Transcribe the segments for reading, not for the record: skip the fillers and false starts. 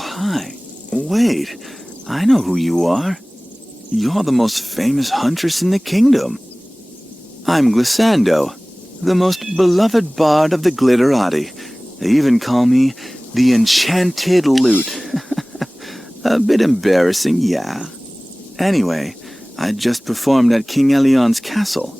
hi. Wait, I know who you are. You're the most famous huntress in the kingdom. I'm Glissando, the most beloved bard of the Glitterati. They even call me the Enchanted Lute. A bit embarrassing, yeah. Anyway, I just performed at King Elion's castle.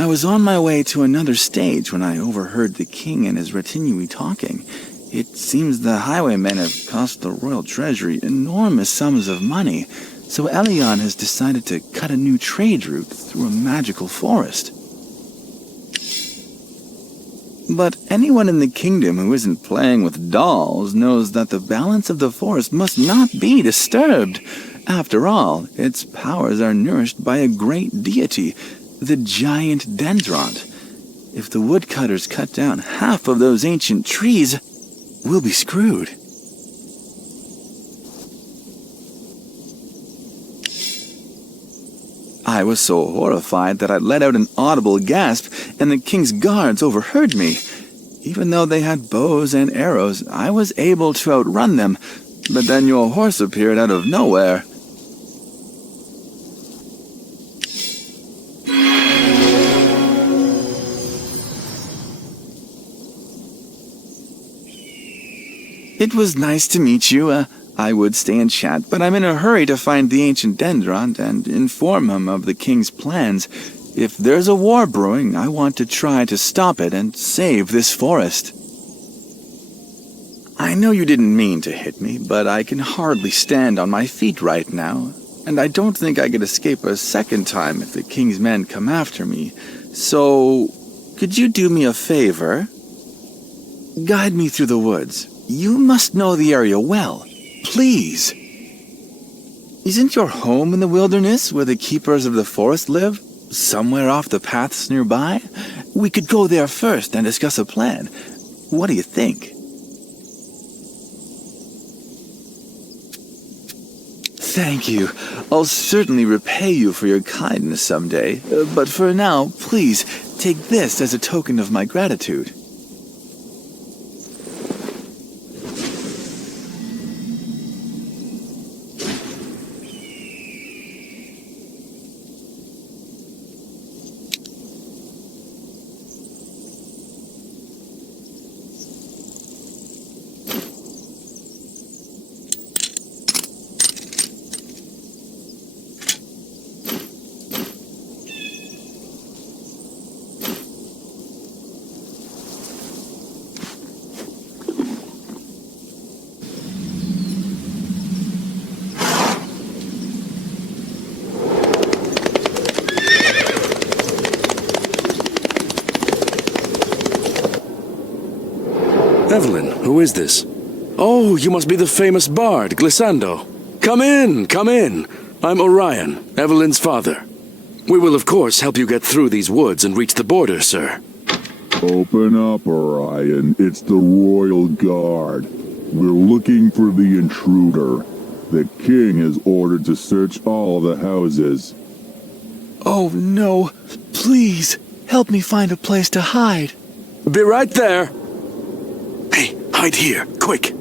I was on my way to another stage when I overheard the king and his retinue talking. It seems the highwaymen have cost the royal treasury enormous sums of money, so Elion has decided to cut a new trade route through a magical forest. But anyone in the kingdom who isn't playing with dolls knows that the balance of the forest must not be disturbed. After all, its powers are nourished by a great deity, the giant Dendron. If the woodcutters cut down half of those ancient trees, we'll be screwed. I was so horrified that I let out an audible gasp, and the king's guards overheard me. Even though they had bows and arrows, I was able to outrun them, but then your horse appeared out of nowhere. It was nice to meet you. I would stay and chat, but I'm in a hurry to find the ancient Dendron and inform him of the king's plans. If there's a war brewing, I want to try to stop it and save this forest. I know you didn't mean to hit me, but I can hardly stand on my feet right now, and I don't think I could escape a second time if the king's men come after me. So, could you do me a favor? Guide me through the woods. You must know the area well. Please. Isn't your home in the wilderness where the keepers of the forest live? Somewhere off the paths nearby? We could go there first and discuss a plan. What do you think? Thank you. I'll certainly repay you for your kindness someday. But for now, please, take this as a token of my gratitude. Evelyn, who is this? Oh, you must be the famous bard, Glissando. Come in, come in. I'm Orion, Evelyn's father. We will, of course, help you get through these woods and reach the border, sir. Open up, Orion. It's the Royal Guard. We're looking for the intruder. The king has ordered to search all the houses. Oh no, please, help me find a place to hide. Be right there. Hey, hide here, quick.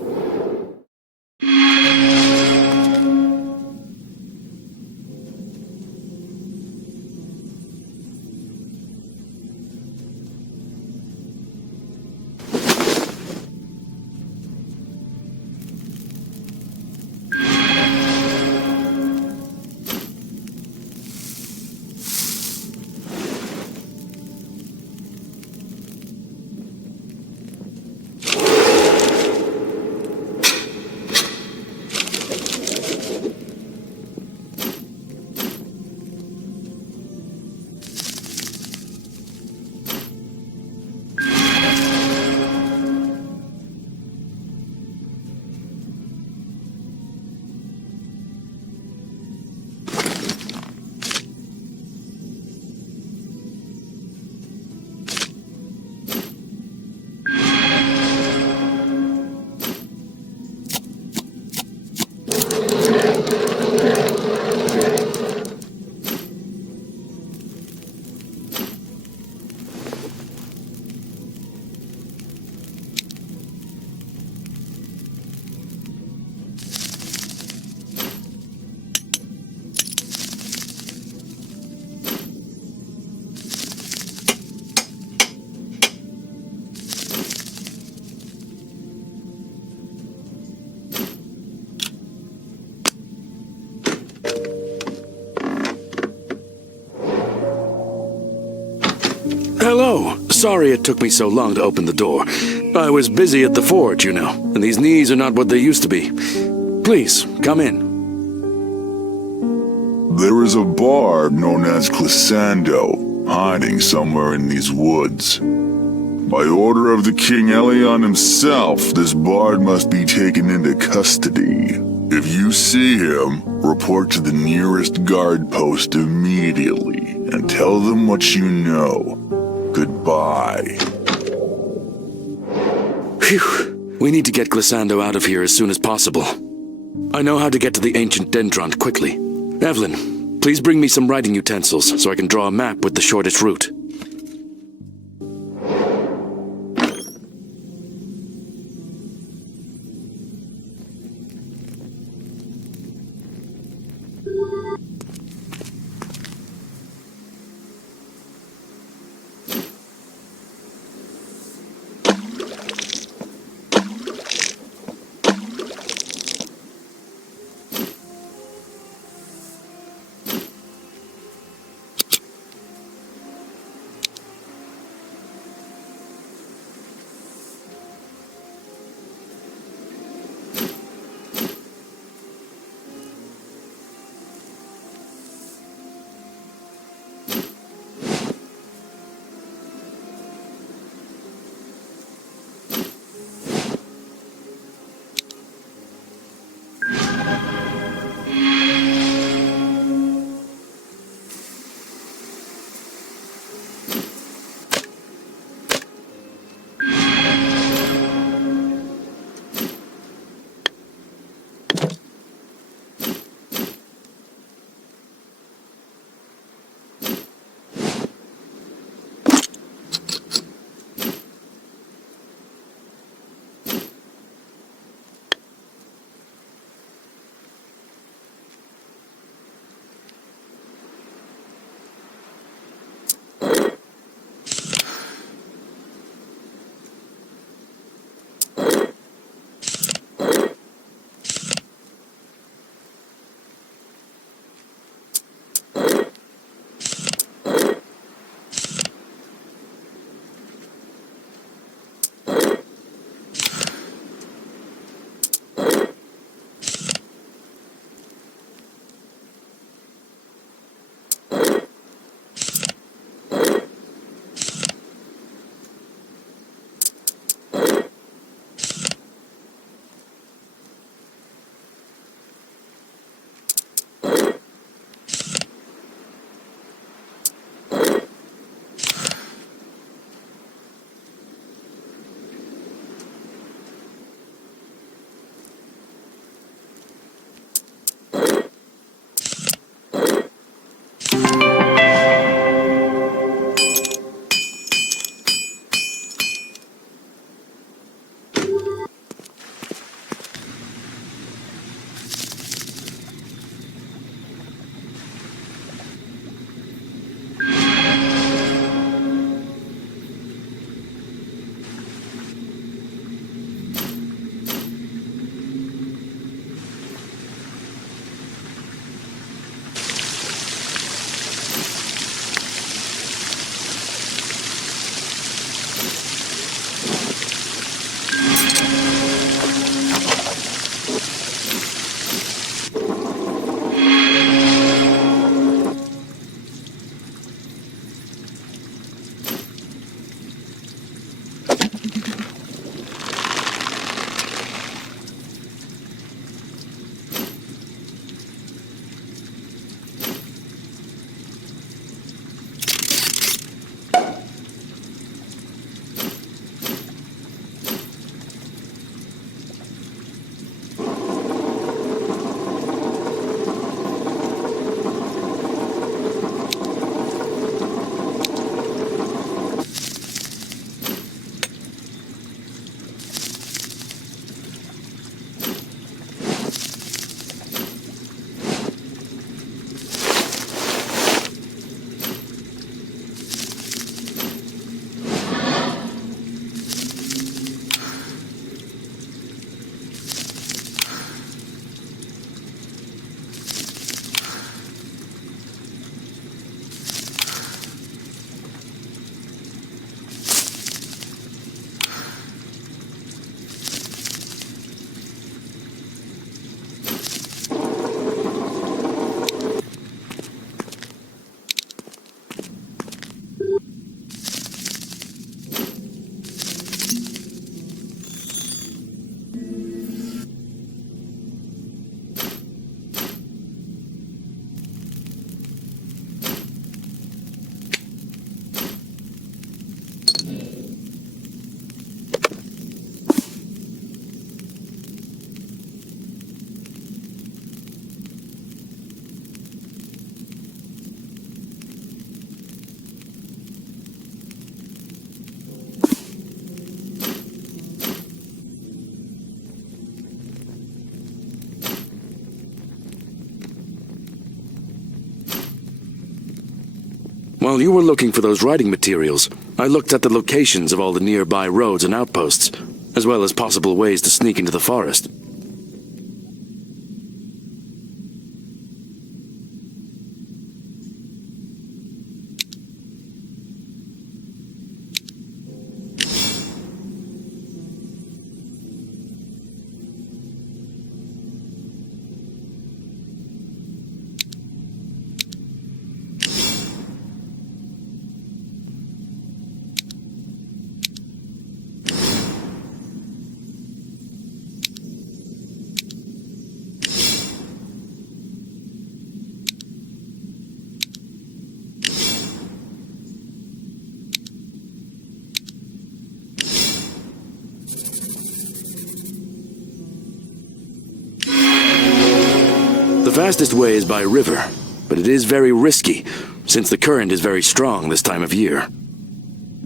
Sorry it took me so long to open the door. I was busy at the forge, you know, and these knees are not what they used to be. Please, come in. There is a bard known as Glissando, hiding somewhere in these woods. By order of the King Elion himself, this bard must be taken into custody. If you see him, report to the nearest guard post immediately, and tell them what you know. Goodbye. Phew. We need to get Glissando out of here as soon as possible. I know how to get to the ancient Dendron quickly. Evelyn, please bring me some writing utensils so I can draw a map with the shortest route. While you were looking for those writing materials, I looked at the locations of all the nearby roads and outposts, as well as possible ways to sneak into the forest. The fastest way is by river, but it is very risky, since the current is very strong this time of year.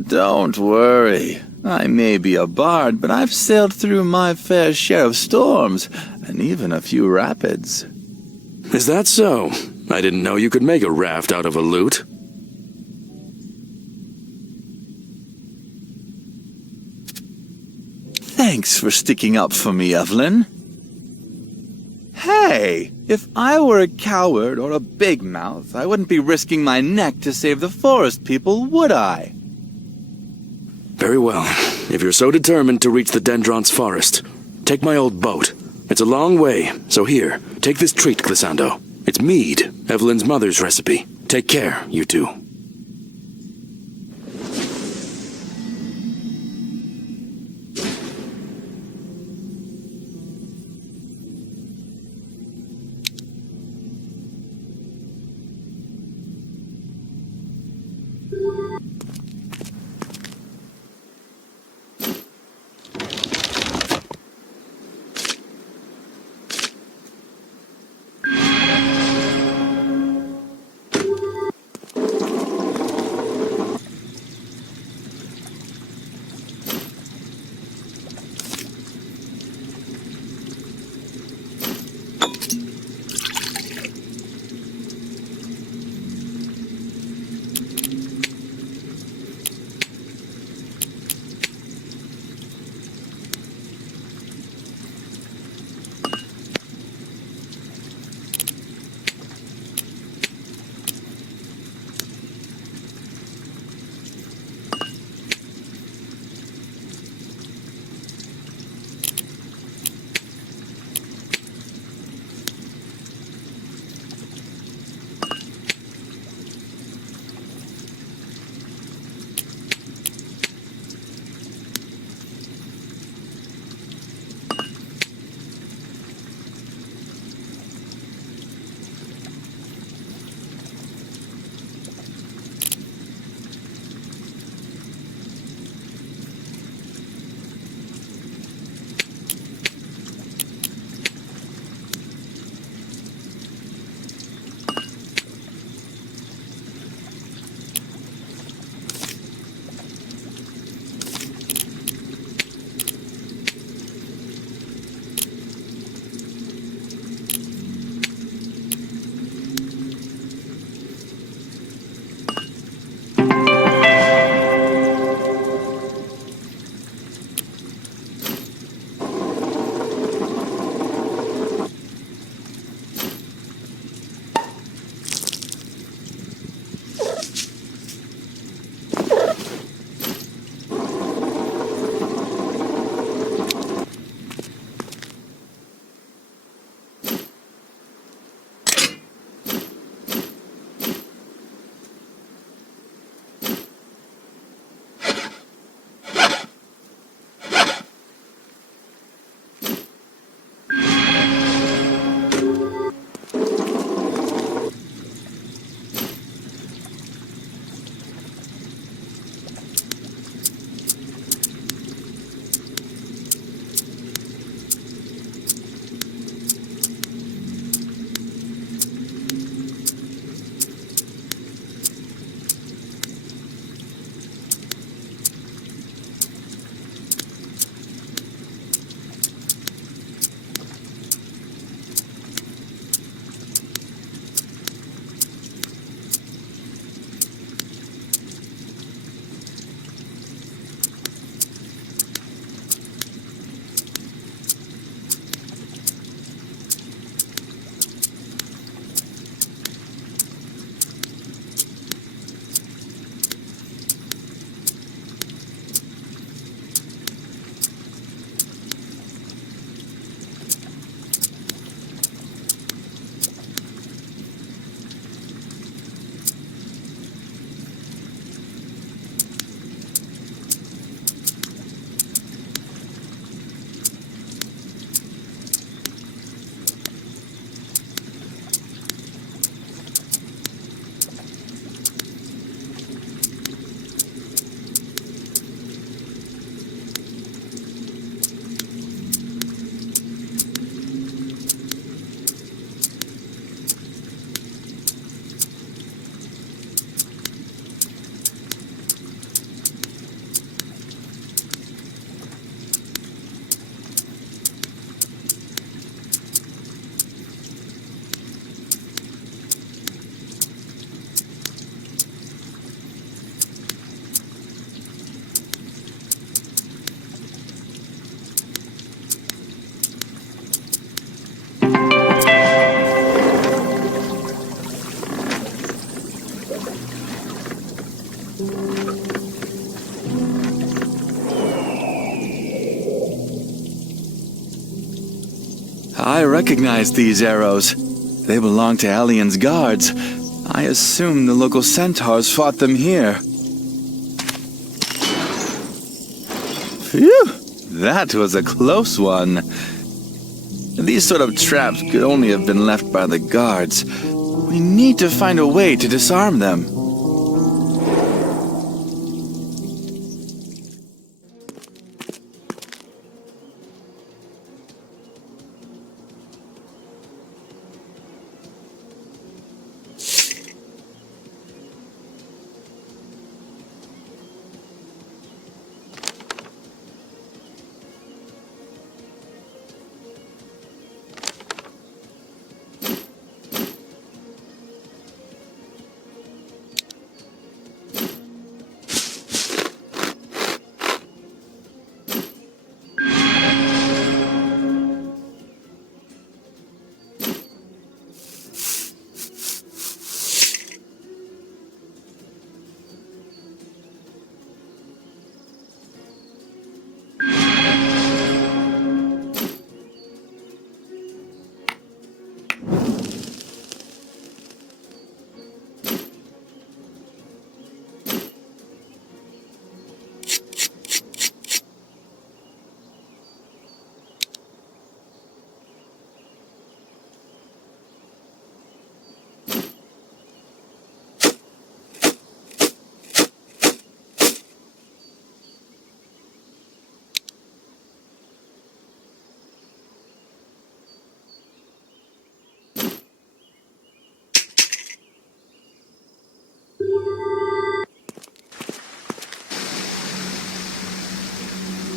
Don't worry. I may be a bard, but I've sailed through my fair share of storms, and even a few rapids. Is that so? I didn't know you could make a raft out of a lute. Thanks for sticking up for me, Evelyn. Hey, if I were a coward or a big mouth, I wouldn't be risking my neck to save the forest people, would I? Very well. If you're so determined to reach the Dendron's forest, take my old boat. It's a long way, so here, take this treat, Glissando. It's mead, Evelyn's mother's recipe. Take care, you two. I recognize these arrows. They belong to Alien's guards. I assume the local Centaurs fought them here. Phew! That was a close one. These sort of traps could only have been left by the guards. We need to find a way to disarm them.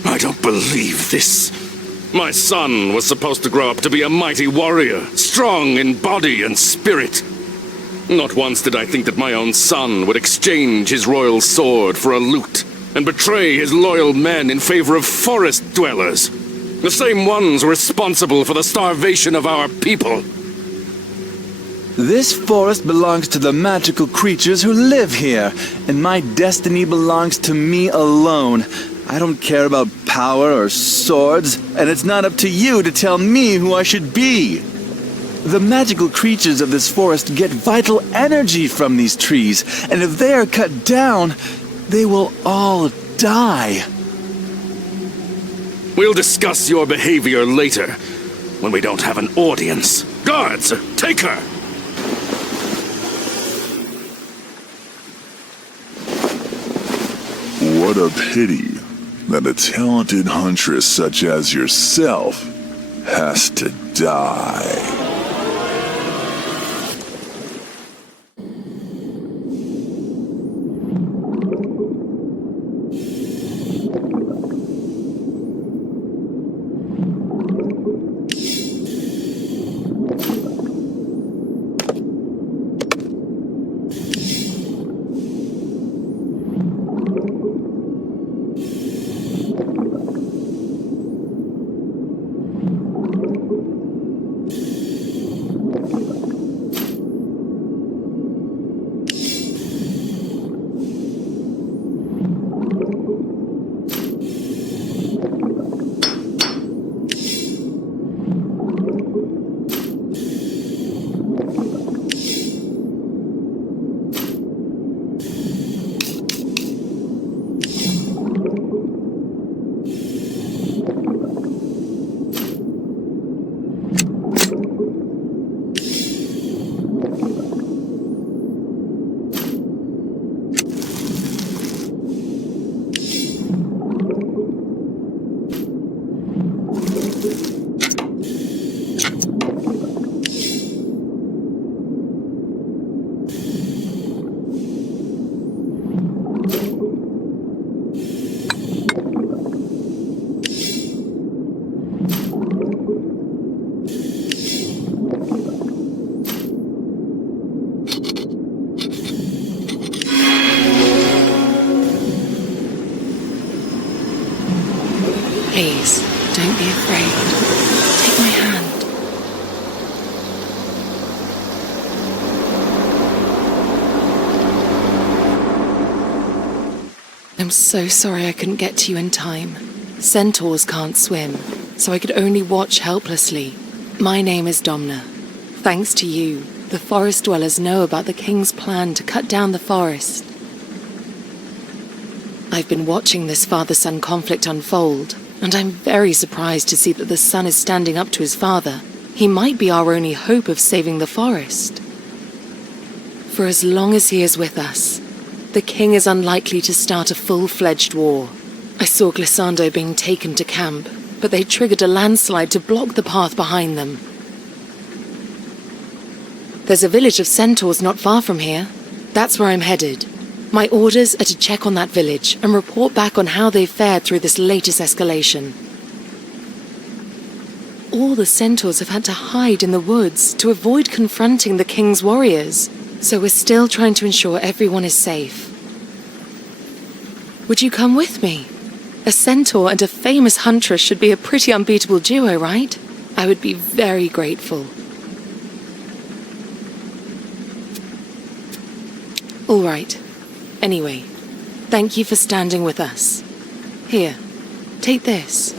I don't believe this. My son was supposed to grow up to be a mighty warrior, strong in body and spirit. Not once did I think that my own son would exchange his royal sword for a lute and betray his loyal men in favor of forest dwellers, the same ones responsible for the starvation of our people. This forest belongs to the magical creatures who live here, and my destiny belongs to me alone. I don't care about power or swords, and it's not up to you to tell me who I should be. The magical creatures of this forest get vital energy from these trees, and if they are cut down, they will all die. We'll discuss your behavior later, when we don't have an audience. Guards, take her! What a pity that a talented huntress such as yourself has to die. Please, don't be afraid. Take my hand. I'm so sorry I couldn't get to you in time. Centaurs can't swim, so I could only watch helplessly. My name is Domna. Thanks to you, the forest dwellers know about the king's plan to cut down the forest. I've been watching this father-son conflict unfold, and I'm very surprised to see that the son is standing up to his father. He might be our only hope of saving the forest. For as long as he is with us, the king is unlikely to start a full-fledged war. I saw Glissando being taken to camp, but they triggered a landslide to block the path behind them. There's a village of Centaurs not far from here. That's where I'm headed. My orders are to check on that village and report back on how they've fared through this latest escalation. All the Centaurs have had to hide in the woods to avoid confronting the king's warriors, so we're still trying to ensure everyone is safe. Would you come with me? A centaur and a famous huntress should be a pretty unbeatable duo, right? I would be very grateful. All right. Anyway, thank you for standing with us. Here, take this.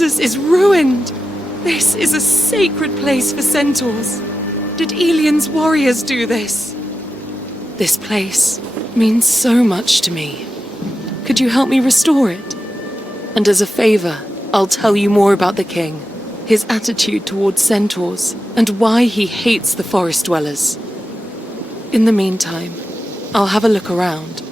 Is ruined. This is a sacred place for centaurs. Did Elian's warriors do this? This place means so much to me. Could you help me restore it? And as a favor, I'll tell you more about the king, his attitude towards centaurs, and why he hates the forest dwellers. In the meantime, I'll have a look around.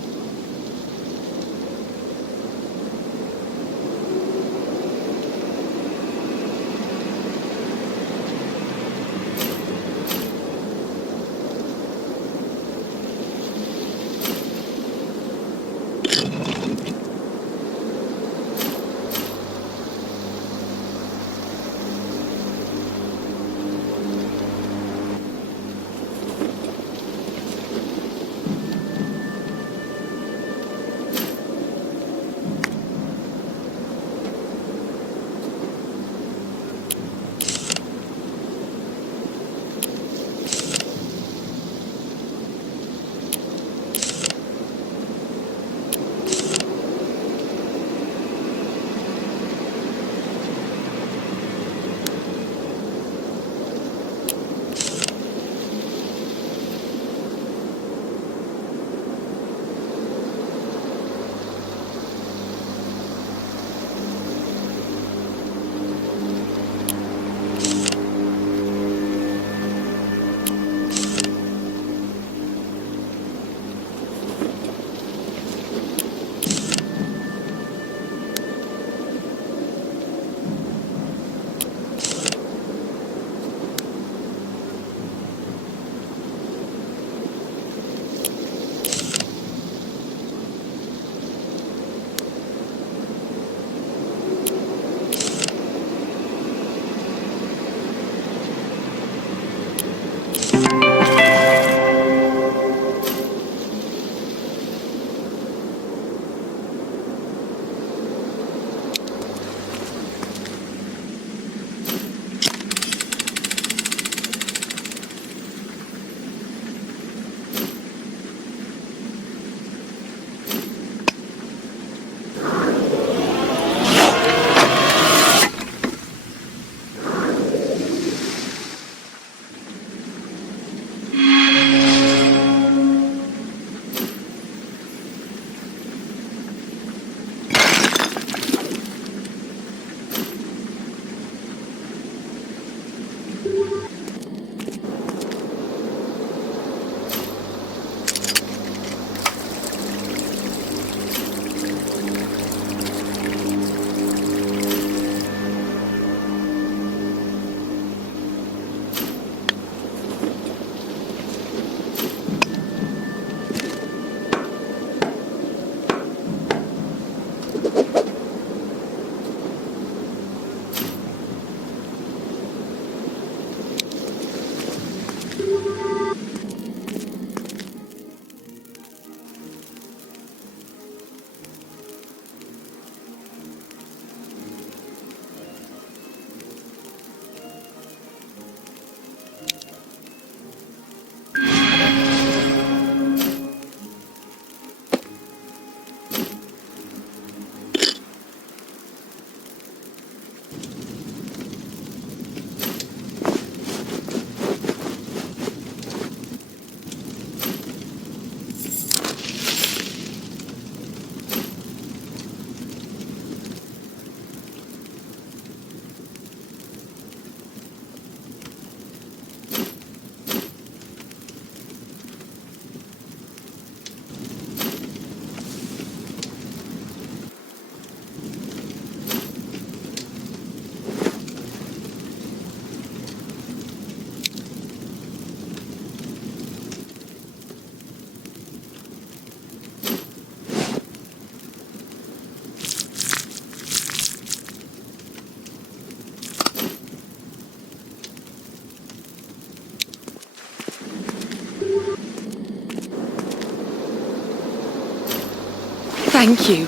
Thank you.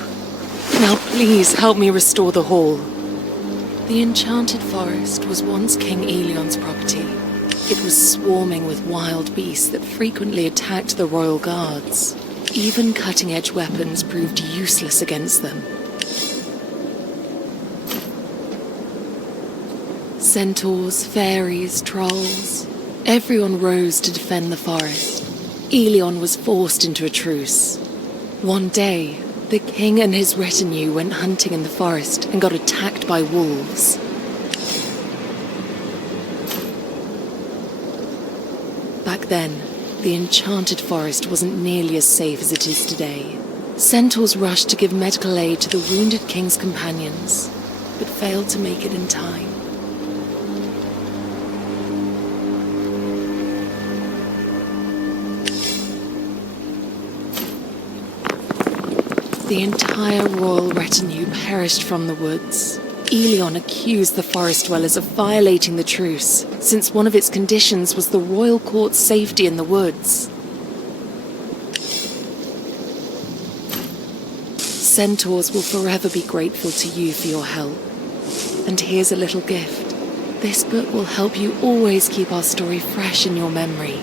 Now please help me restore the hall. The Enchanted Forest was once King Elion's property. It was swarming with wild beasts that frequently attacked the royal guards. Even cutting-edge weapons proved useless against them. Centaurs, fairies, trolls. Everyone rose to defend the forest. Elion was forced into a truce. One day, the king and his retinue went hunting in the forest and got attacked by wolves. Back then, the Enchanted Forest wasn't nearly as safe as it is today. Centaurs rushed to give medical aid to the wounded king's companions, but failed to make it in time. The entire royal retinue perished from the woods. Elion accused the forest dwellers of violating the truce, since one of its conditions was the royal court's safety in the woods. Centaurs will forever be grateful to you for your help. And here's a little gift. This book will help you always keep our story fresh in your memory.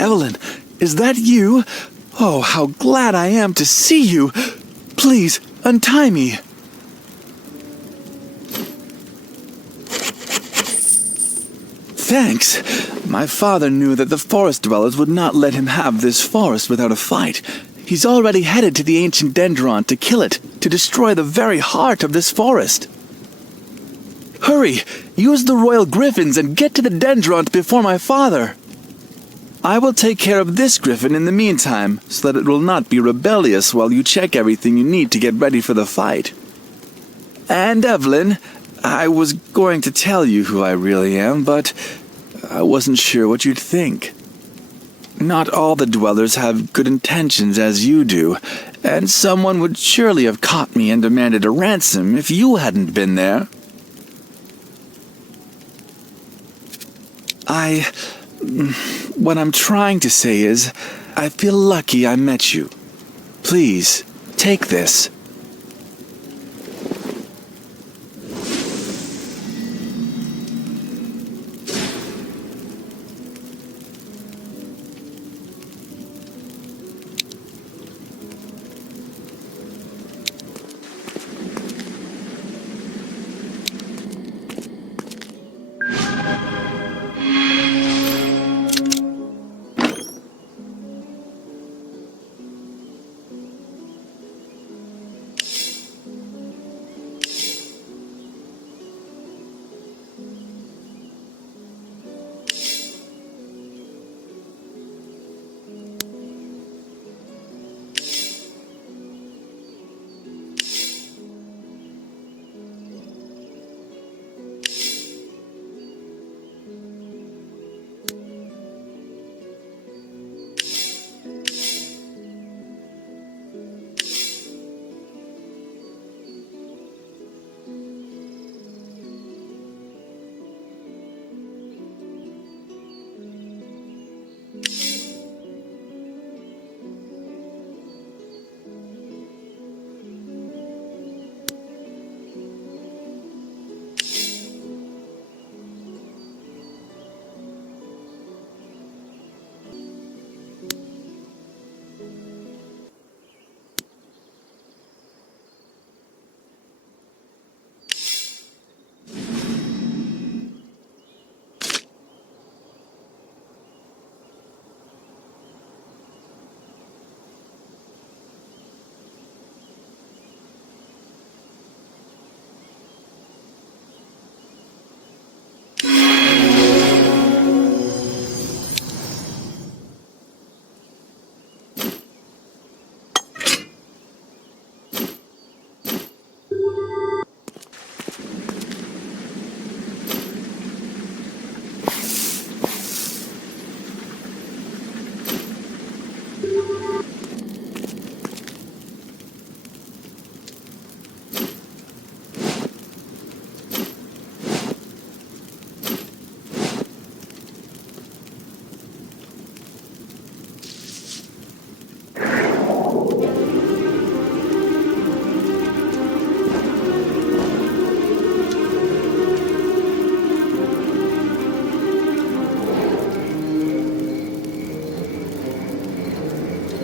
Evelyn, is that you? Oh, how glad I am to see you! Please, untie me. Thanks. My father knew that the forest dwellers would not let him have this forest without a fight. He's already headed to the ancient Dendron to kill it, to destroy the very heart of this forest. Hurry! Use the royal griffins and get to the Dendron before my father. I will take care of this griffin in the meantime, so that it will not be rebellious while you check everything you need to get ready for the fight. And Evelyn, I was going to tell you who I really am, but I wasn't sure what you'd think. Not all the dwellers have good intentions as you do, and someone would surely have caught me and demanded a ransom if you hadn't been there. What I'm trying to say is, I feel lucky I met you. Please, take this.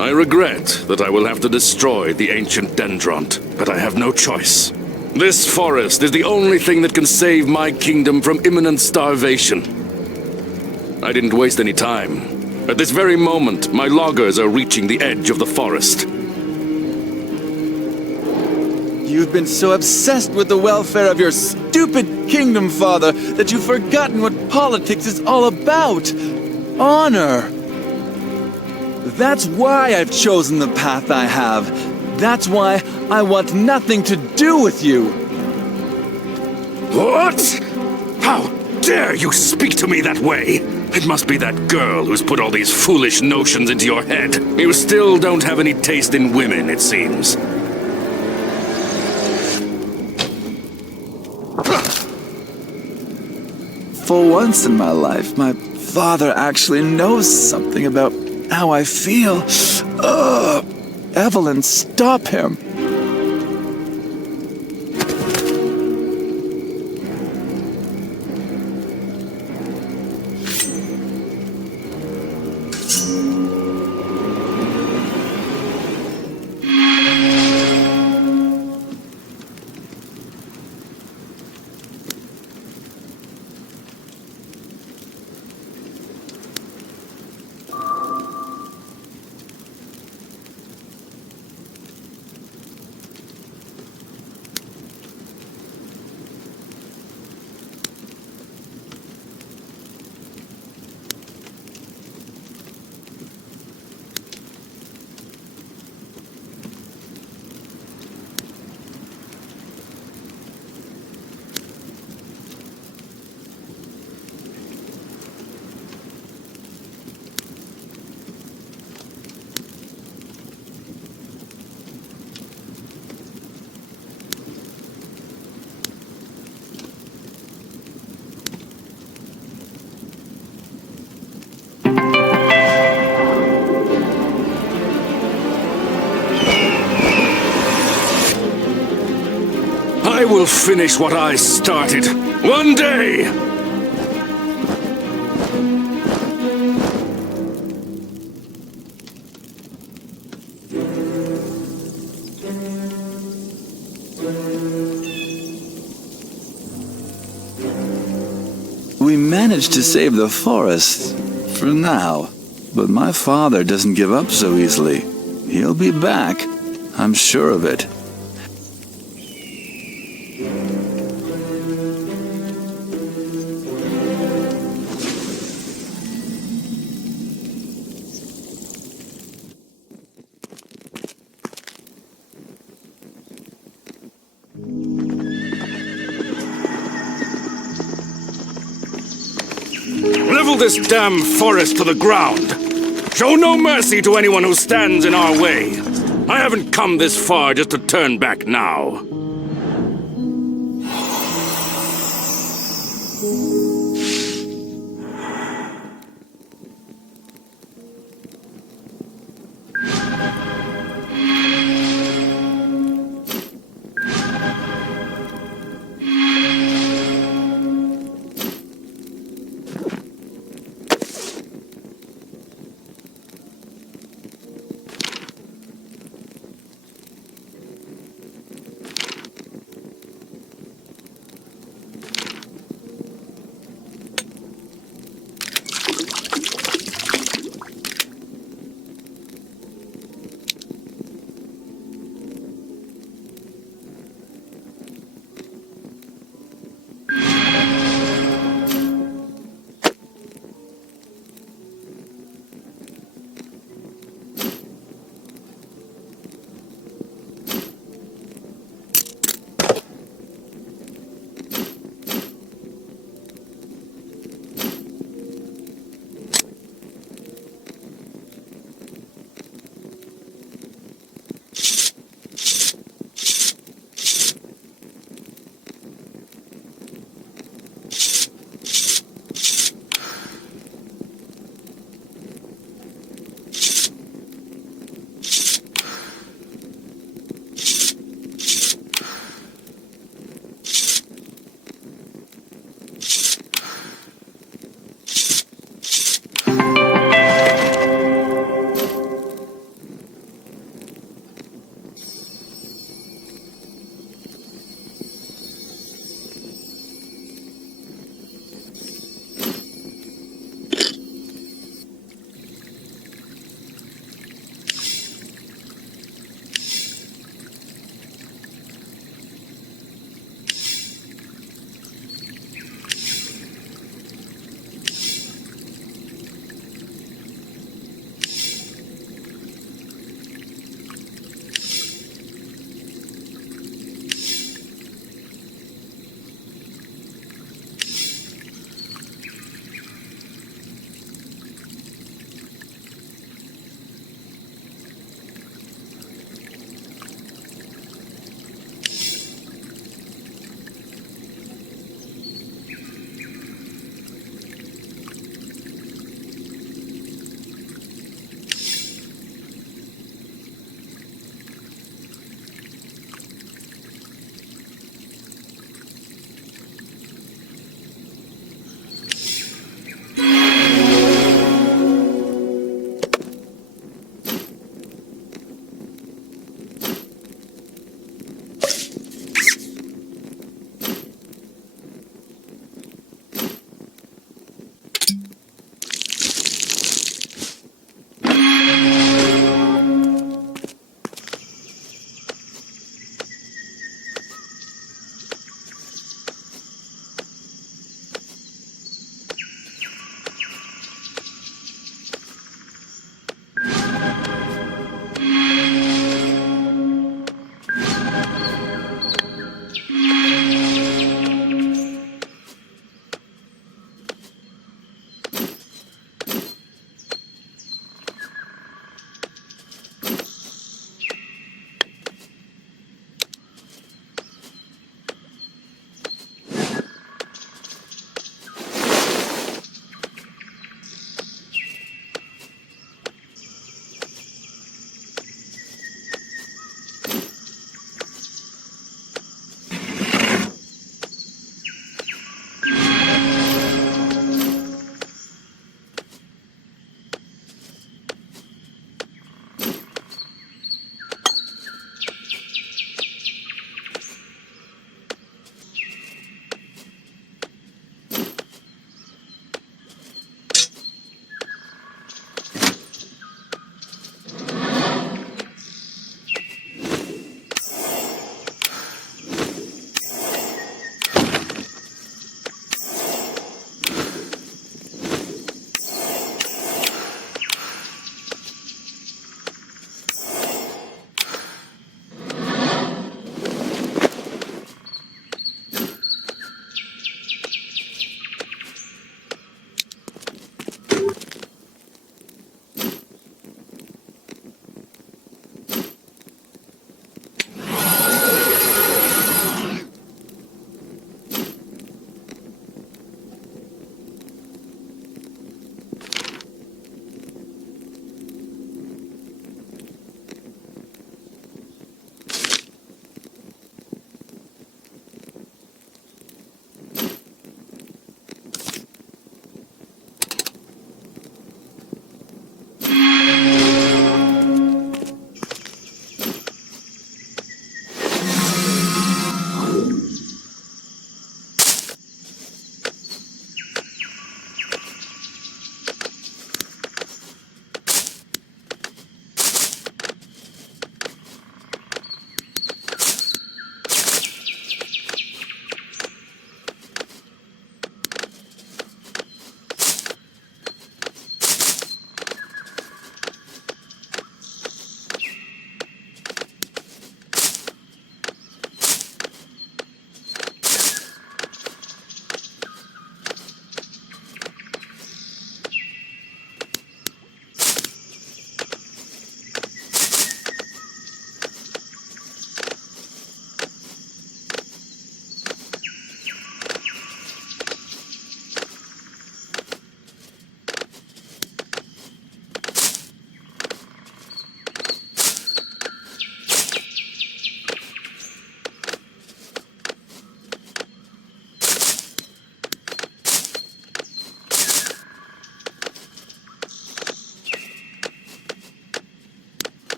I regret that I will have to destroy the ancient Dendron, but I have no choice. This forest is the only thing that can save my kingdom from imminent starvation. I didn't waste any time. At this very moment, my loggers are reaching the edge of the forest. You've been so obsessed with the welfare of your stupid kingdom, father, that you've forgotten what politics is all about. Honor. That's why I've chosen the path I have. That's why I want nothing to do with you. What? How dare you speak to me that way? It must be that girl who's put all these foolish notions into your head. You still don't have any taste in women, it seems. For once in my life, my father actually knows something about how I feel. Evelyn, stop him. I will finish what I started. One day! We managed to save the forest, for now. But my father doesn't give up so easily. He'll be back. I'm sure of it. Level this damn forest to the ground! Show no mercy to anyone who stands in our way! I haven't come this far just to turn back now.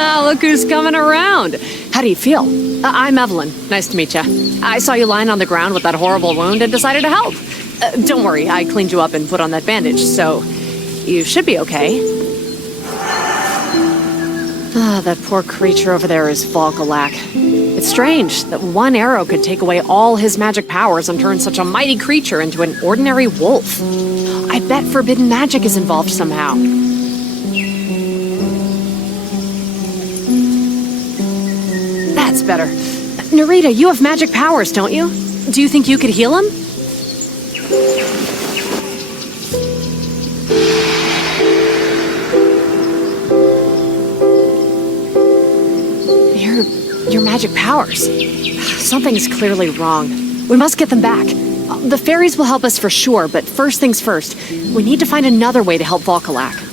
Look who's coming around. How do you feel? I'm Evelyn. Nice to meet you. I saw you lying on the ground with that horrible wound and decided to help. Don't worry, I cleaned you up and put on that bandage, so you should be okay. That poor creature over there is Volkalak. It's strange that one arrow could take away all his magic powers and turn such a mighty creature into an ordinary wolf. I bet forbidden magic is involved somehow. That's better. Narita, you have magic powers, don't you? Do you think you could heal him? Your magic powers. Something's clearly wrong. We must get them back. The fairies will help us for sure, but first things first, we need to find another way to help Volkalak.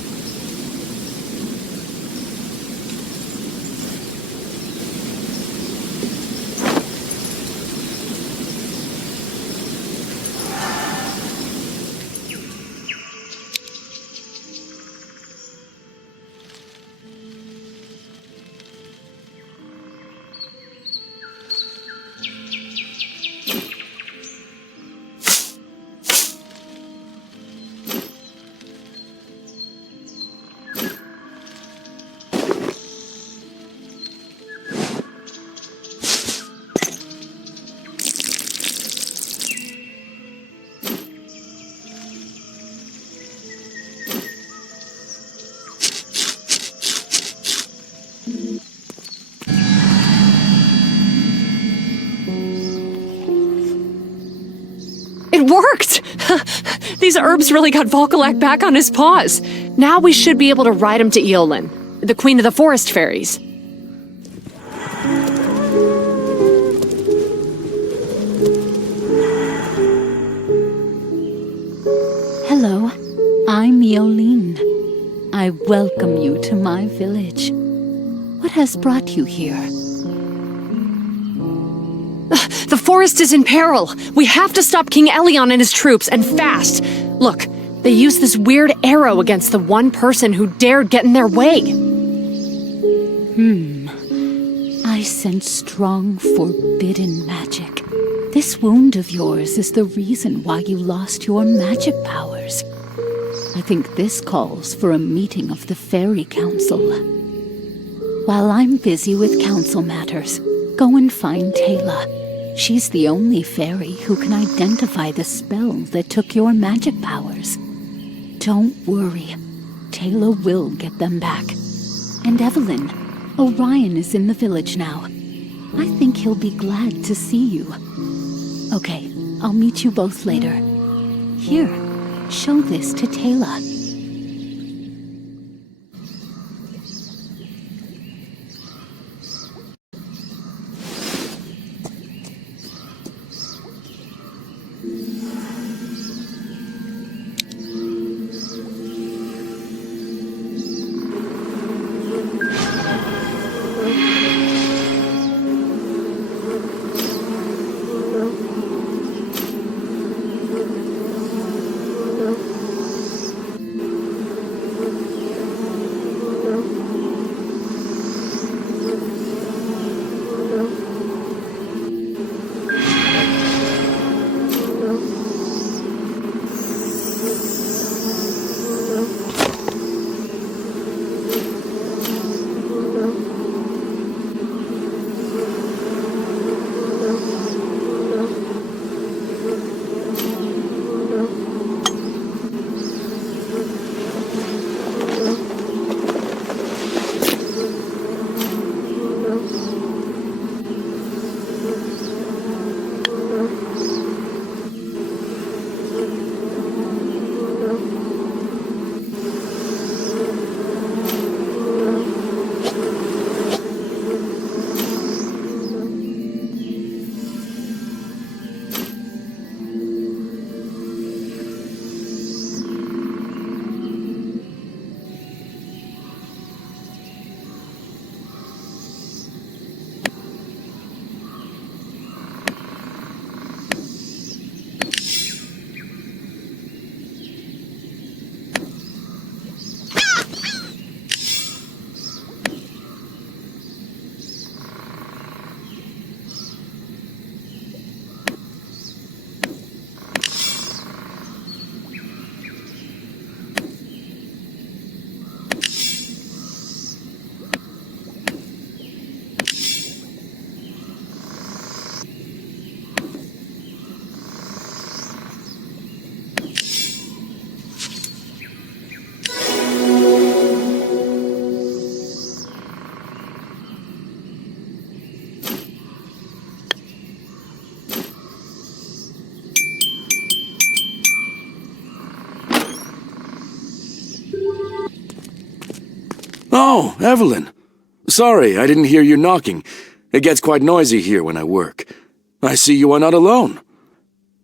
It worked! These herbs really got Volkalak back on his paws. Now we should be able to ride him to Eolin, the queen of the forest fairies. Hello, I'm Eoline. I welcome you to my village. What has brought you here? The forest is in peril. We have to stop King Elion and his troops, and fast. Look, they used this weird arrow against the one person who dared get in their way. I sense strong, forbidden magic. This wound of yours is the reason why you lost your magic powers. I think this calls for a meeting of the Fairy Council. While I'm busy with council matters, go and find Taylor. She's the only fairy who can identify the spell that took your magic powers. Don't worry. Taylor will get them back. And Evelyn, Orion is in the village now. I think he'll be glad to see you. Okay, I'll meet you both later. Here, show this to Taylor. Oh, Evelyn. Sorry, I didn't hear you knocking. It gets quite noisy here when I work. I see you are not alone.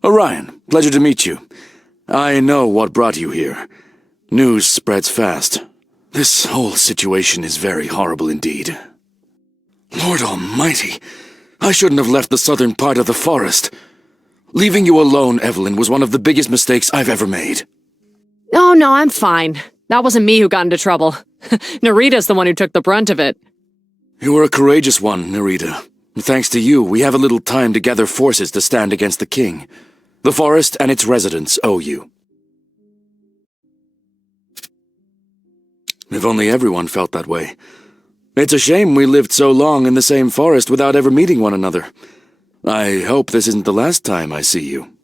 Orion, pleasure to meet you. I know what brought you here. News spreads fast. This whole situation is very horrible indeed. Lord Almighty, I shouldn't have left the southern part of the forest. Leaving you alone, Evelyn, was one of the biggest mistakes I've ever made. Oh, no, I'm fine. That wasn't me who got into trouble. Narita's the one who took the brunt of it. You were a courageous one, Narita. Thanks to you, we have a little time to gather forces to stand against the king. The forest and its residents owe you. If only everyone felt that way. It's a shame we lived so long in the same forest without ever meeting one another. I hope this isn't the last time I see you.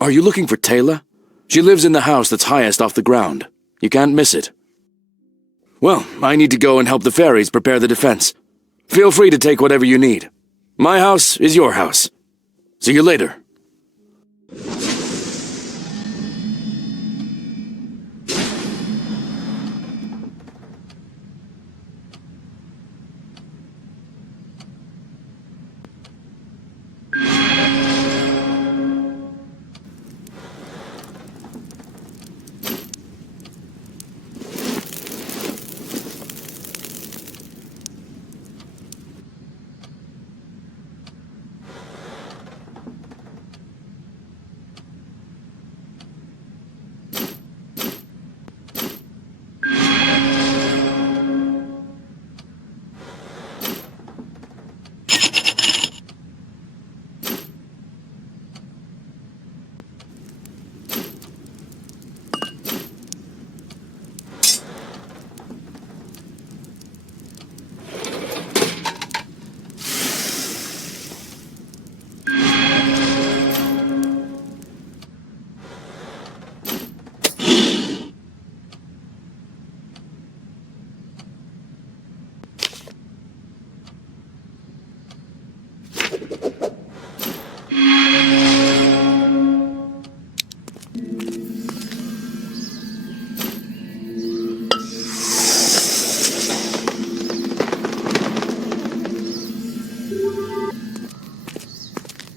Are you looking for Taylor? She lives in the house that's highest off the ground. You can't miss it. Well, I need to go and help the fairies prepare the defense. Feel free to take whatever you need. My house is your house. See you later.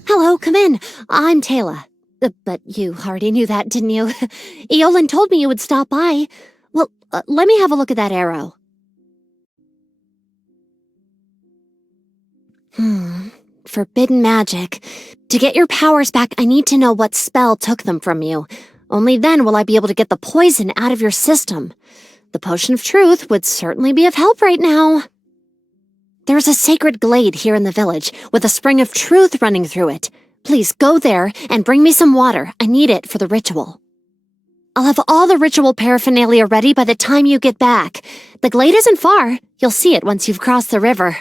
Hello, come in. I'm Taylor. But you already knew that, didn't you? Eolin told me you would stop by. Well, let me have a look at that arrow. Forbidden magic. To get your powers back, I need to know what spell took them from you. Only then will I be able to get the poison out of your system. The Potion of Truth would certainly be of help right now. There's a sacred glade here in the village, with a spring of truth running through it. Please go there and bring me some water. I need it for the ritual. I'll have all the ritual paraphernalia ready by the time you get back. The glade isn't far. You'll see it once you've crossed the river.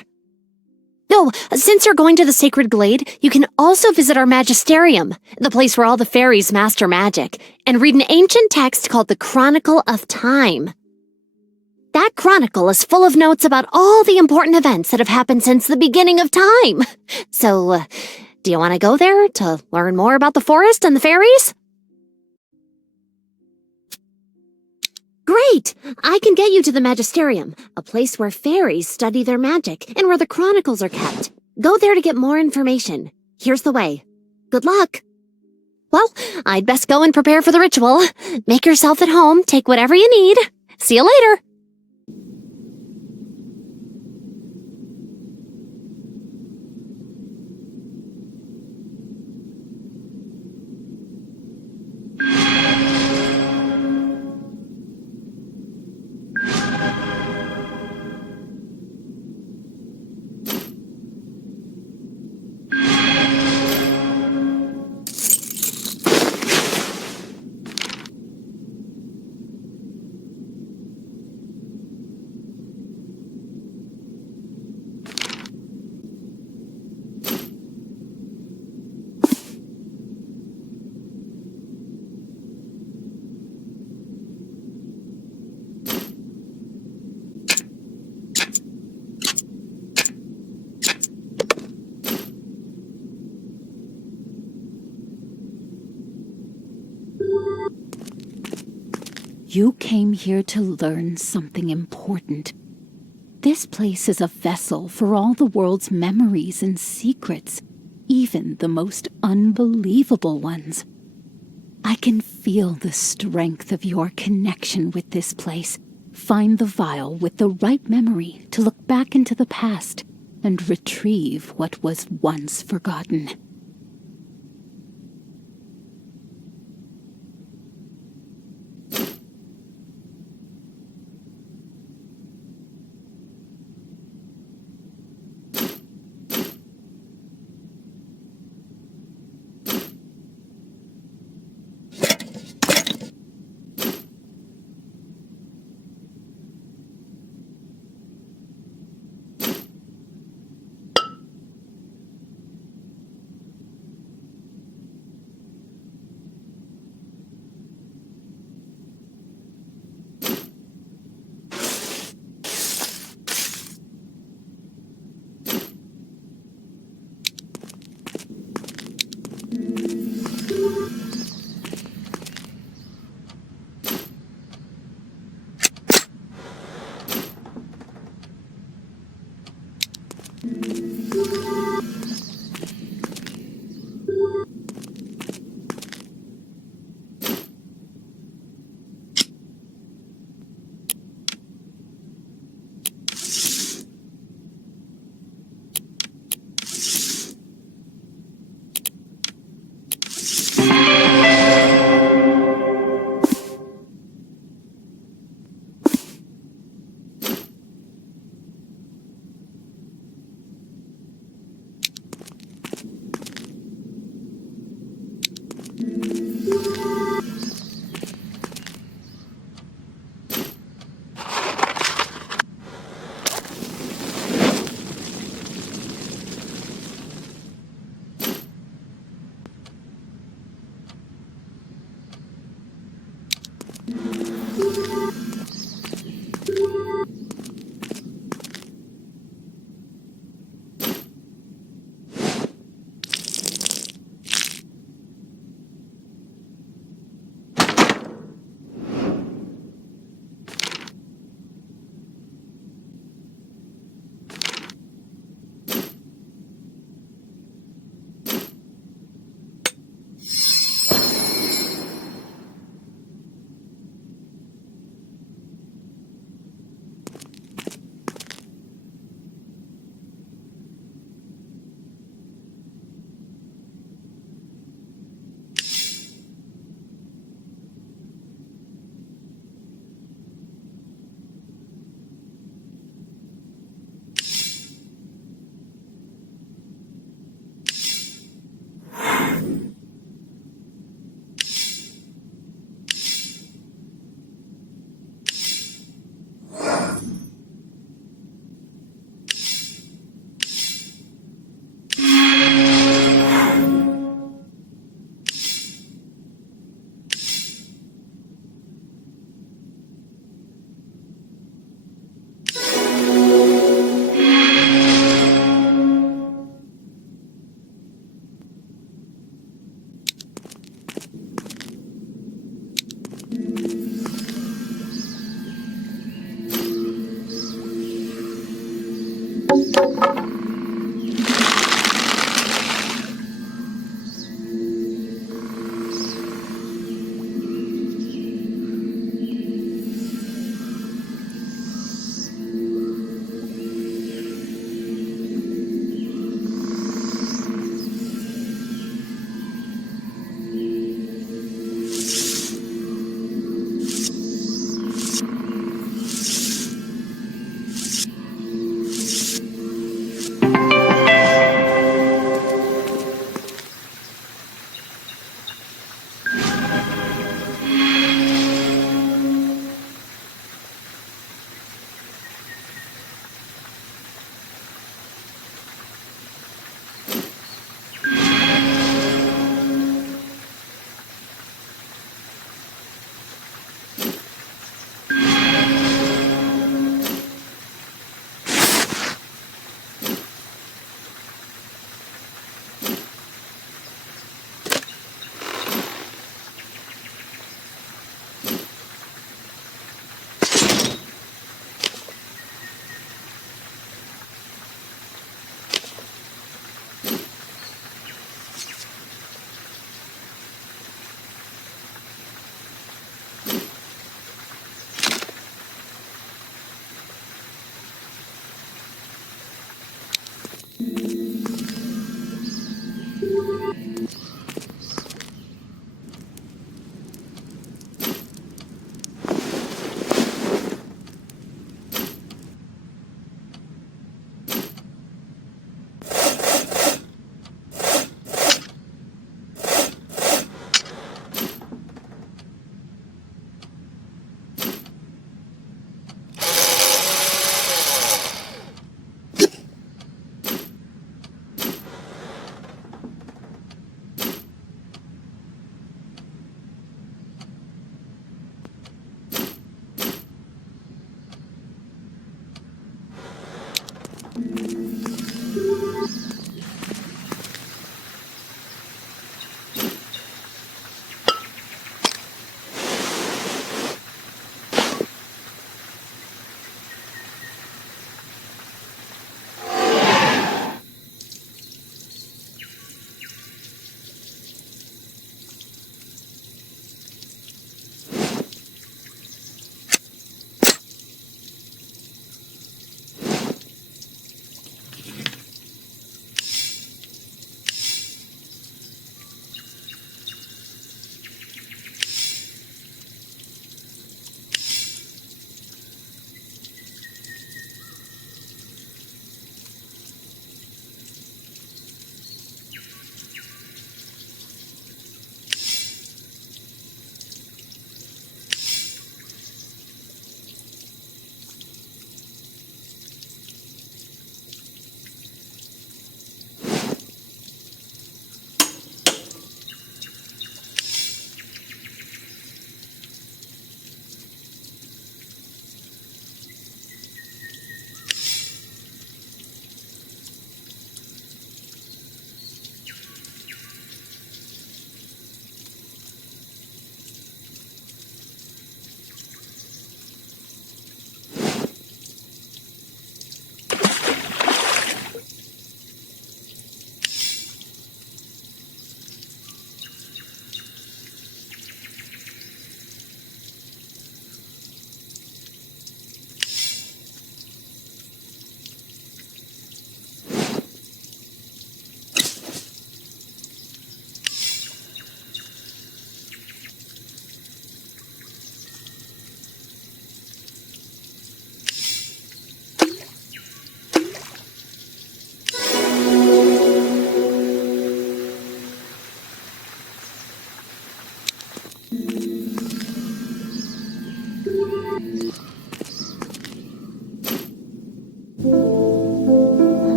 No, since you're going to the sacred glade, you can also visit our magisterium, the place where all the fairies master magic, and read an ancient text called the Chronicle of Time. That chronicle is full of notes about all the important events that have happened since the beginning of time. So, do you want to go there to learn more about the forest and the fairies? Great! I can get you to the magisterium, a place where fairies study their magic and where the chronicles are kept. Go there to get more information. Here's the way. Good luck! Well, I'd best go and prepare for the ritual. Make yourself at home, take whatever you need. See you later! You came here to learn something important. This place is a vessel for all the world's memories and secrets, even the most unbelievable ones. I can feel the strength of your connection with this place. Find the vial with the right memory to look back into the past and retrieve what was once forgotten.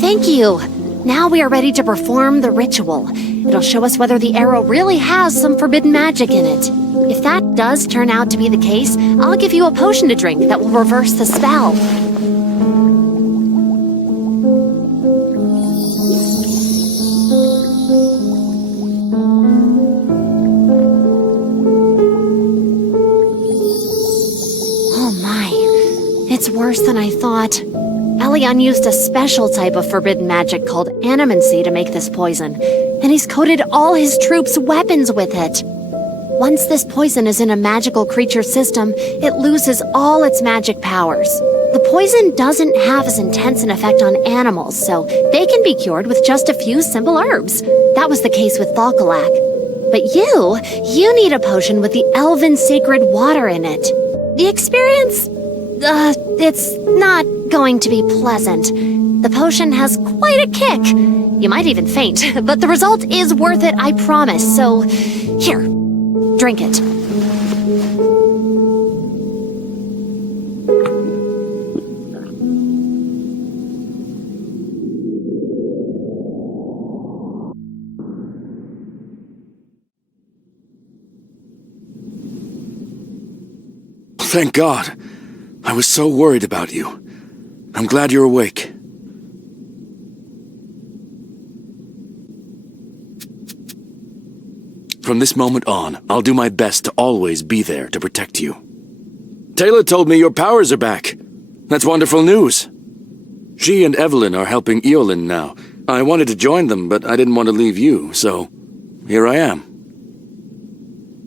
Thank you. Now we are ready to perform the ritual. It'll show us whether the arrow really has some forbidden magic in it. If that does turn out to be the case, I'll give you a potion to drink that will reverse the spell. Oh my, it's worse than I thought. Elion used a special type of forbidden magic called animancy to make this poison, and he's coated all his troops' weapons with it. Once this poison is in a magical creature system, it loses all its magic powers. The poison doesn't have as intense an effect on animals, so they can be cured with just a few simple herbs. That was the case with Valkalak. But you need a potion with the elven sacred water in it. The experience, it's not going to be pleasant. The potion has quite a kick. You might even faint, but the result is worth it, I promise. So, here, drink it. Thank God. I was so worried about you. I'm glad you're awake. From this moment on, I'll do my best to always be there to protect you. Taylor told me your powers are back. That's wonderful news. She and Evelyn are helping Eolin now. I wanted to join them, but I didn't want to leave you, so here I am.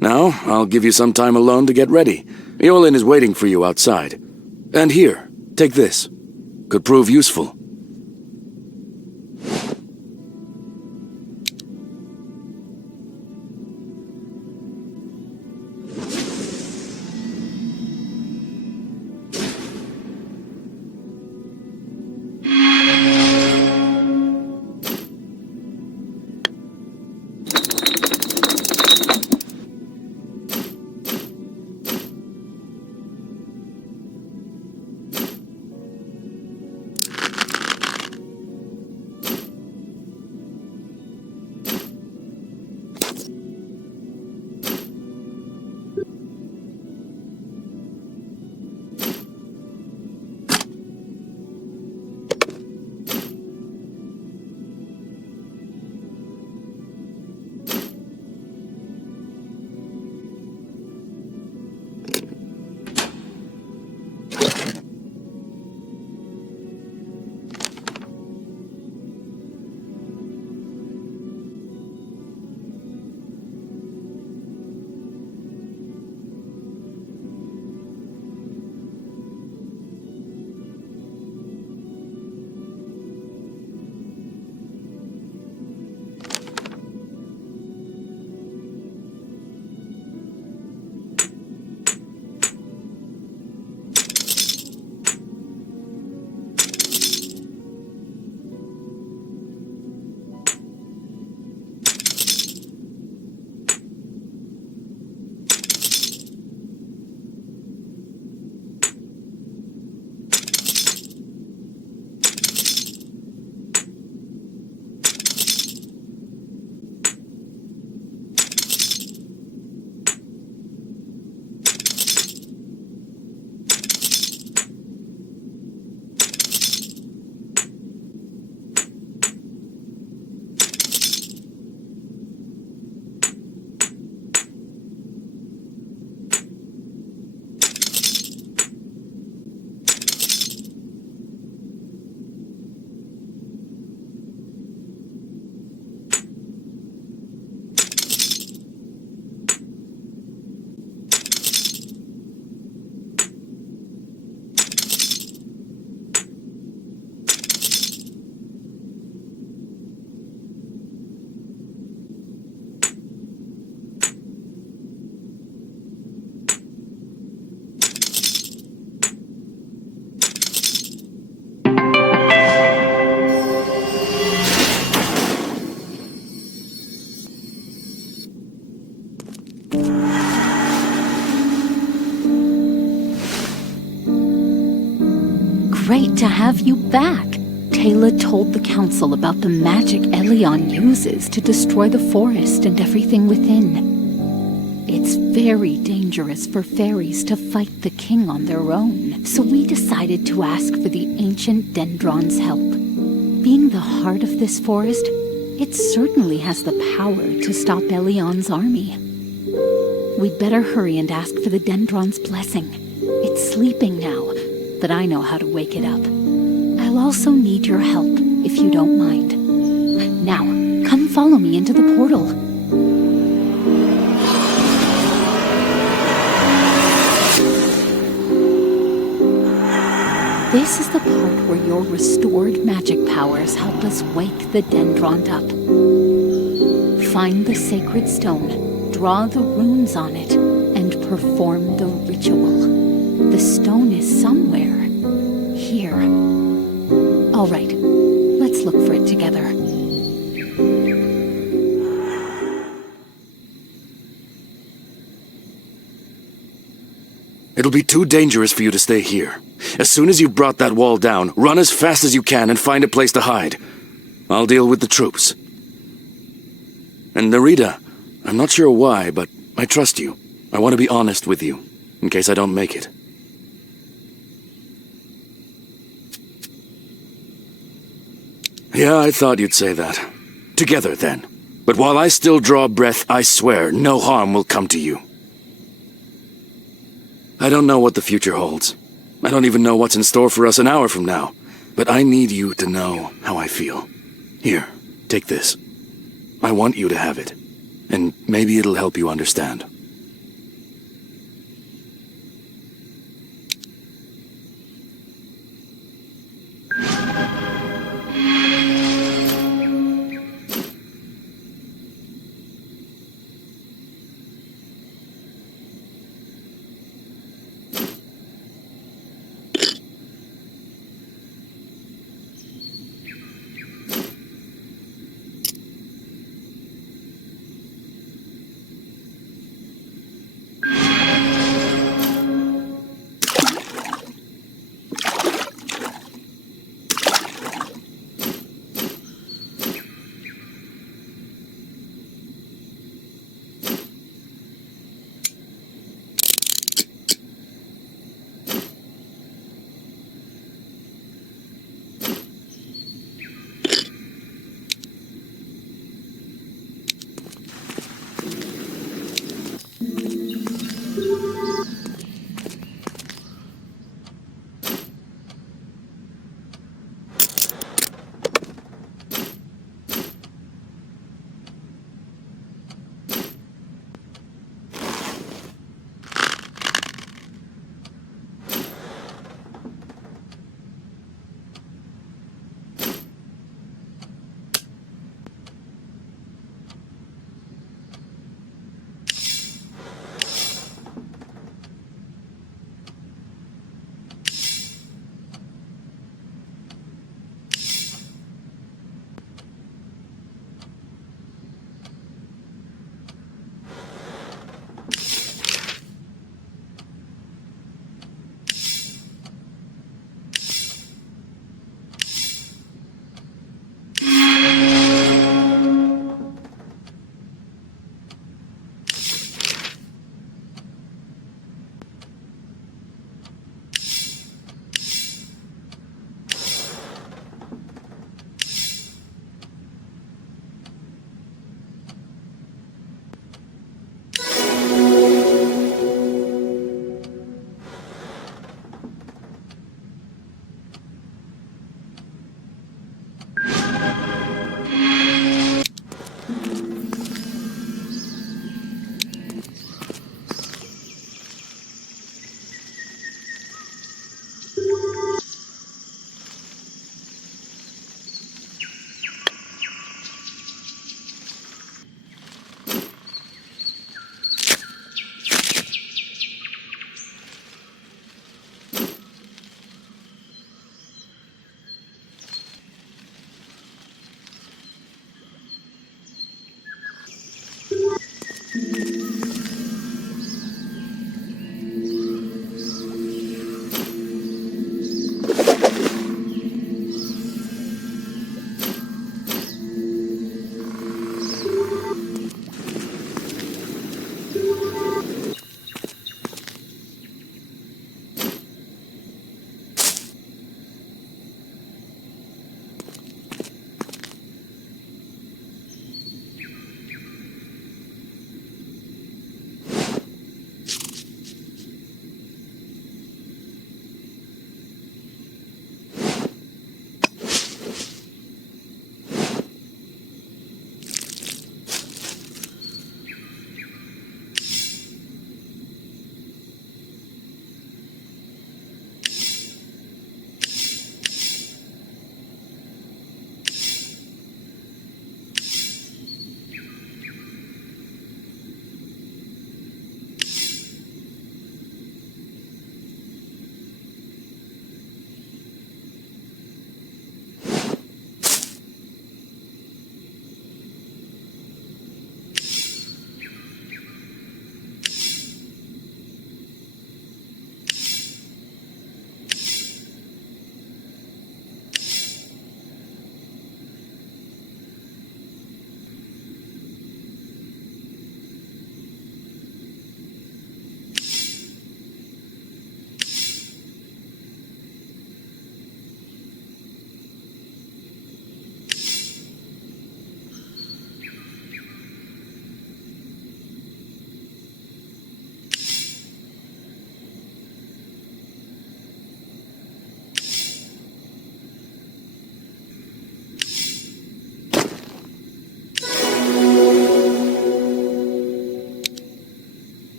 Now, I'll give you some time alone to get ready. Eolin is waiting for you outside. And here, take this. Could prove useful. great to have you back. Taylor told the council about the magic Elion uses to destroy the forest and everything within. It's very dangerous for fairies to fight the king on their own, so we decided to ask for the ancient Dendron's help. Being the heart of this forest, it certainly has the power to stop Elion's army. We'd better hurry and ask for the Dendron's blessing. It's sleeping now, but I know how to wake it up. I'll also need your help, if you don't mind. Now, come follow me into the portal. This is the part where your restored magic powers help us wake the Dendron up. Find the sacred stone, draw the runes on it, and perform the ritual. The stone is somewhere here. All right, let's look for it together. It'll be too dangerous for you to stay here. As soon as you've brought that wall down, run as fast as you can and find a place to hide. I'll deal with the troops. And Narita, I'm not sure why, but I trust you. I want to be honest with you, in case I don't make it. Yeah, I thought you'd say that. Together, then. But while I still draw breath, I swear no harm will come to you. I don't know what the future holds. I don't even know what's in store for us an hour from now. But I need you to know how I feel. Here, take this. I want you to have it. And maybe it'll help you understand.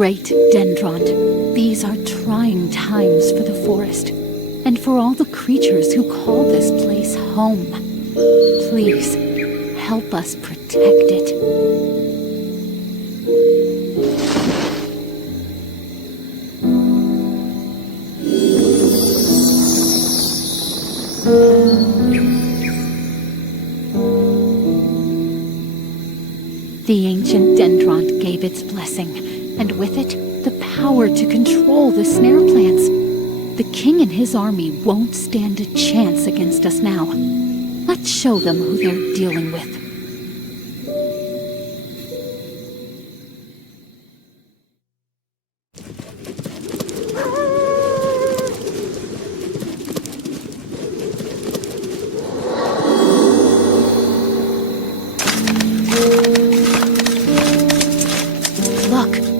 Great Dendron, these are trying times for the forest, and for all the creatures who call this place home. Please, help us protect it. The ancient Dendron gave its blessing, and with it, the power to control the snare plants. The king and his army won't stand a chance against us now. Let's show them who they're dealing with.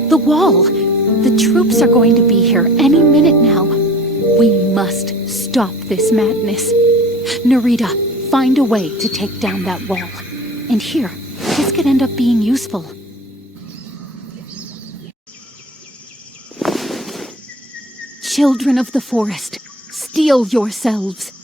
The wall! The troops are going to be here any minute now. We must stop this madness. Narita, find a way to take down that wall. And here, this could end up being useful. Children of the forest, steel yourselves.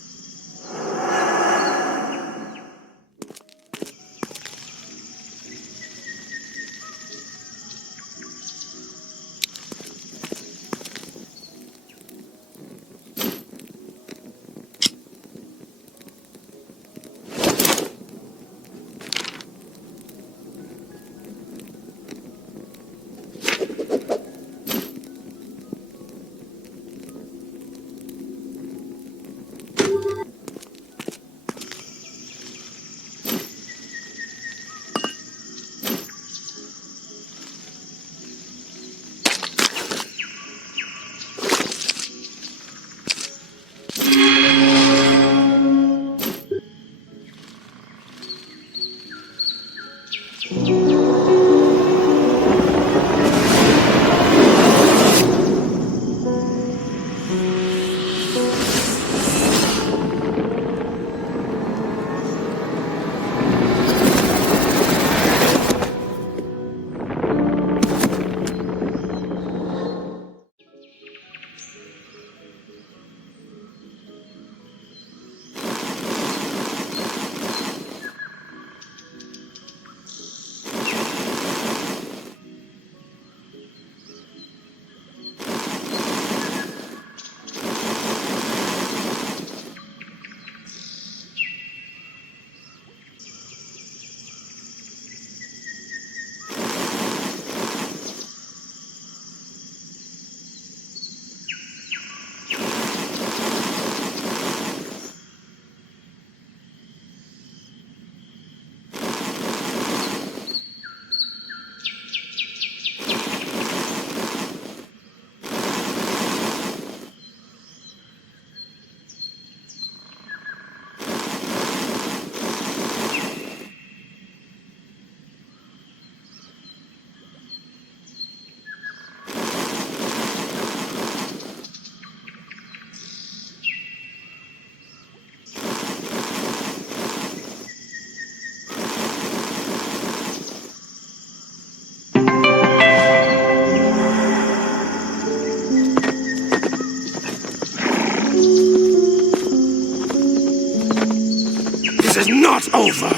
This is not over!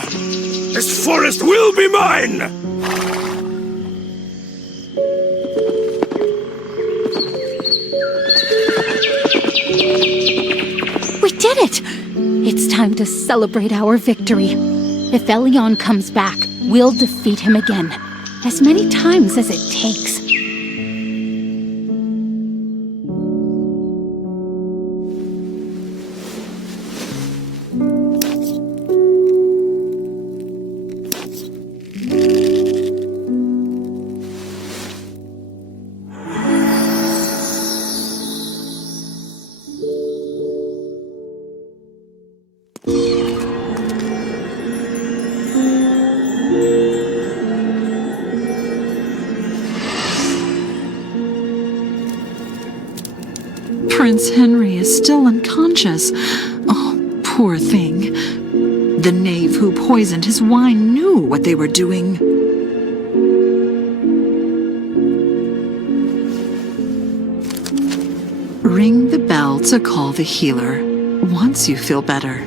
This forest will be mine! We did it! It's time to celebrate our victory. If Elion comes back, we'll defeat him again. As many times as it takes. Prince Henry is still unconscious. Oh, poor thing. The knave who poisoned his wine knew what they were doing. Ring the bell to call the healer once you feel better.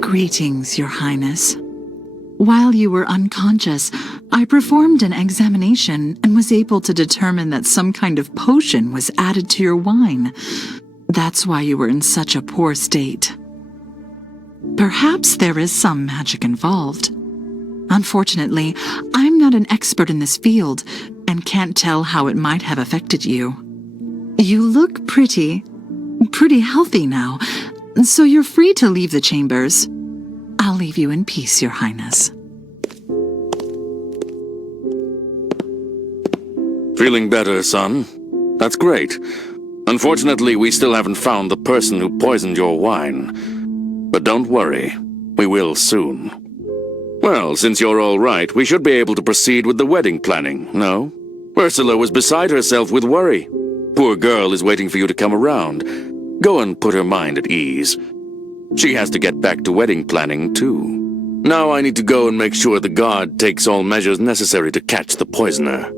Greetings, Your Highness. While you were unconscious, I performed an examination and was able to determine that some kind of potion was added to your wine. That's why you were in such a poor state. Perhaps there is some magic involved. Unfortunately, I'm not an expert in this field and can't tell how it might have affected you. You look pretty healthy now, so you're free to leave the chambers. I'll leave you in peace, Your Highness. Feeling better, son? That's great. Unfortunately, we still haven't found the person who poisoned your wine. But don't worry, we will soon. Well, since you're all right, we should be able to proceed with the wedding planning, no? Ursula was beside herself with worry. Poor girl is waiting for you to come around. Go and put her mind at ease. She has to get back to wedding planning, too. Now I need to go and make sure the guard takes all measures necessary to catch the poisoner.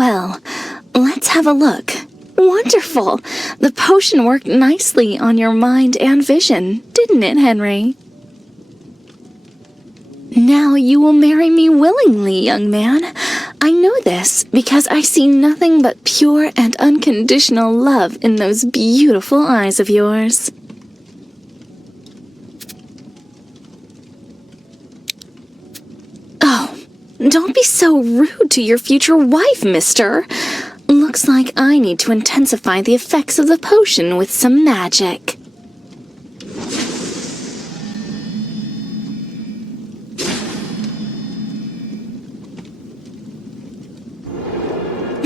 Well, let's have a look. Wonderful! The potion worked nicely on your mind and vision, didn't it, Henry? Now you will marry me willingly, young man. I know this because I see nothing but pure and unconditional love in those beautiful eyes of yours. Oh, don't be so rude to your future wife, mister. Looks like I need to intensify the effects of the potion with some magic.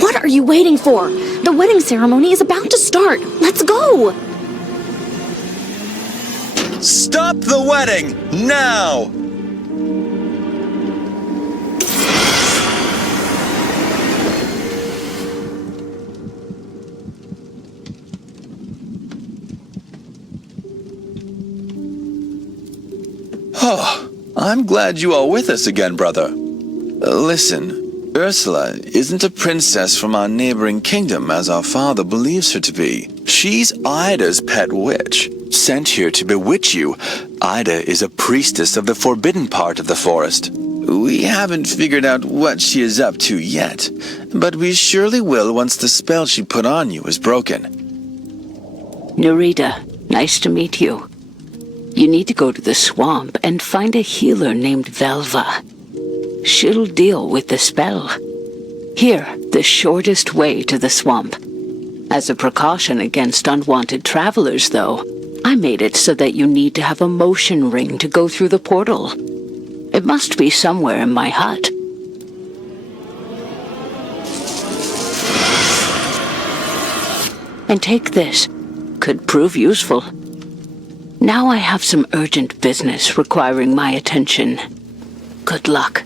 What are you waiting for? The wedding ceremony is about to start. Let's go! Stop the wedding! Now! Oh, I'm glad you are with us again, brother. Listen. Ursula isn't a princess from our neighboring kingdom as our father believes her to be. She's Ida's pet witch, sent here to bewitch you. Ida is a priestess of the forbidden part of the forest. We haven't figured out what she is up to yet, but we surely will once the spell she put on you is broken. Narita, nice to meet you. You need to go to the swamp and find a healer named Velva. She'll deal with the spell. Here, the shortest way to the swamp. As a precaution against unwanted travelers, though, I made it so that you need to have a motion ring to go through the portal. It must be somewhere in my hut. And take this. Could prove useful. Now I have some urgent business requiring my attention. Good luck.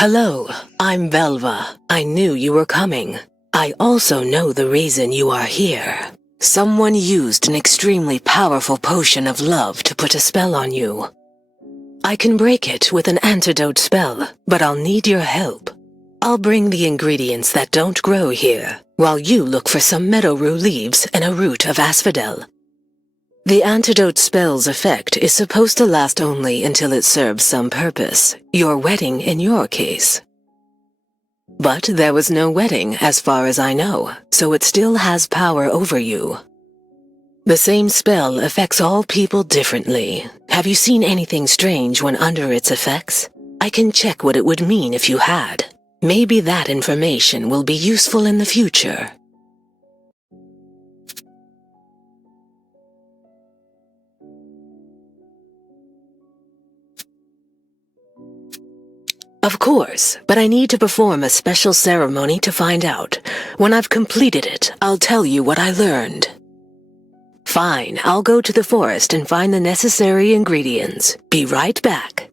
Hello, I'm Velva. I knew you were coming. I also know the reason you are here. Someone used an extremely powerful potion of love to put a spell on you. I can break it with an antidote spell, but I'll need your help. I'll bring the ingredients that don't grow here, while you look for some meadowrue leaves and a root of asphodel. The antidote spell's effect is supposed to last only until it serves some purpose, your wedding in your case. But there was no wedding as far as I know, so it still has power over you. The same spell affects all people differently. Have you seen anything strange when under its effects? I can check what it would mean if you had. Maybe that information will be useful in the future. Of course, but I need to perform a special ceremony to find out. When I've completed it, I'll tell you what I learned. Fine, I'll go to the forest and find the necessary ingredients. Be right back.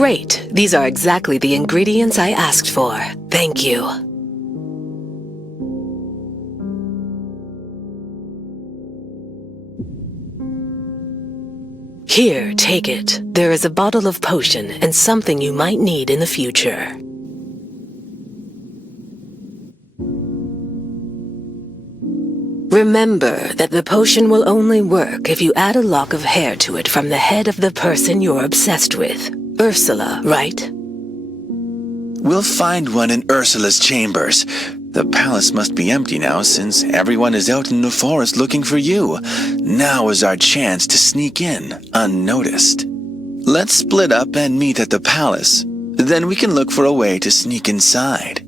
Great. These are exactly the ingredients I asked for. Thank you. Here, take it. There is a bottle of potion and something you might need in the future. Remember that the potion will only work if you add a lock of hair to it from the head of the person you're obsessed with. Ursula, right? We'll find one in Ursula's chambers. The palace must be empty now since everyone is out in the forest looking for you. Now is our chance to sneak in, unnoticed. Let's split up and meet at the palace. Then we can look for a way to sneak inside.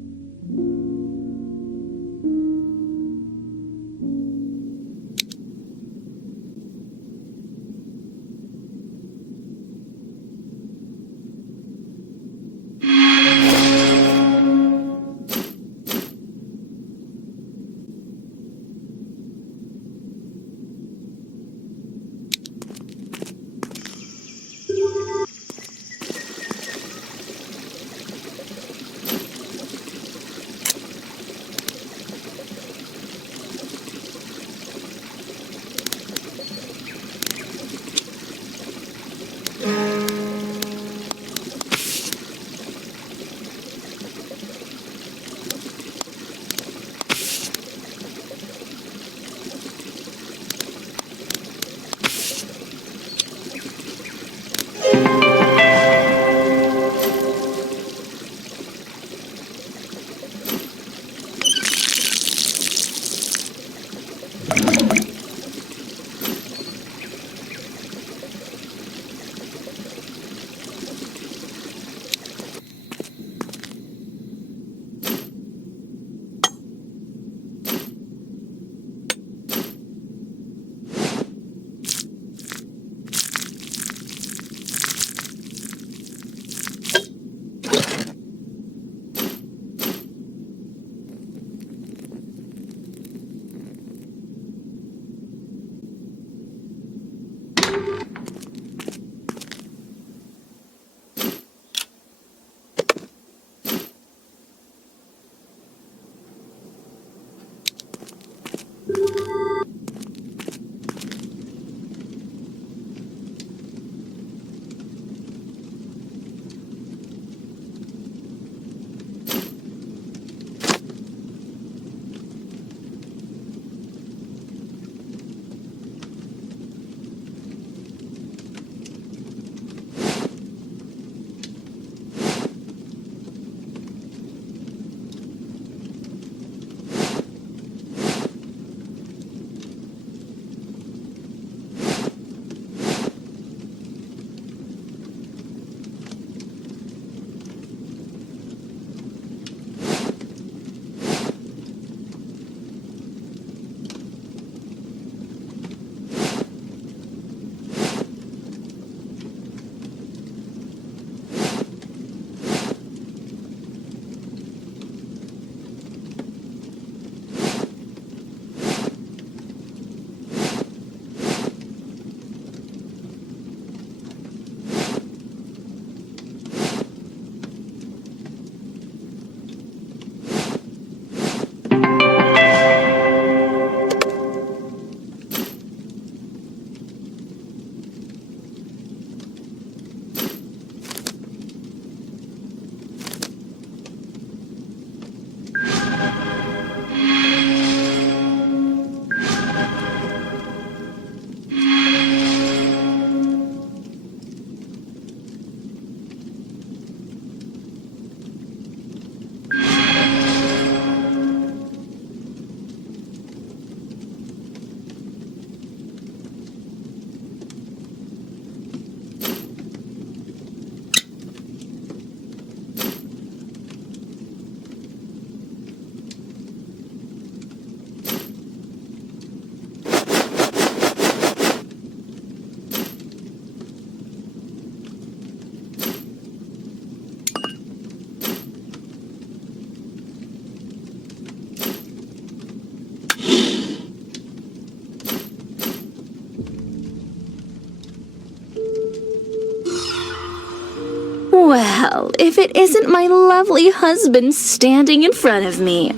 tell if it isn't my lovely husband standing in front of me.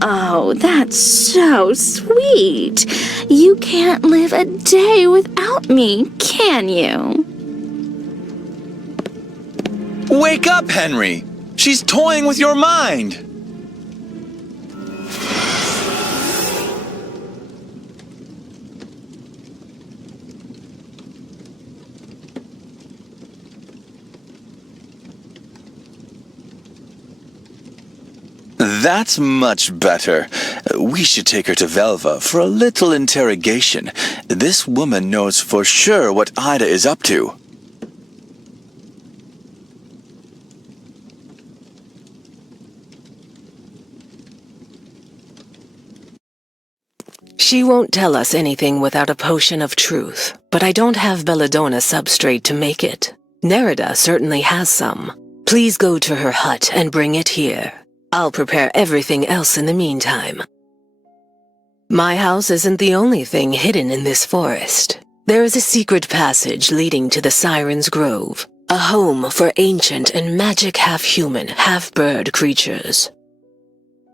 Oh, that's so sweet. You can't live a day without me, can you? Wake up, Henry! She's toying with your mind! That's much better. We should take her to Velva for a little interrogation. This woman knows for sure what Ida is up to. She won't tell us anything without a potion of truth, but I don't have belladonna substrate to make it. Narita certainly has some. Please go to her hut and bring it here. I'll prepare everything else in the meantime. My house isn't the only thing hidden in this forest. There is a secret passage leading to the Siren's Grove, a home for ancient and magic half-human, half-bird creatures.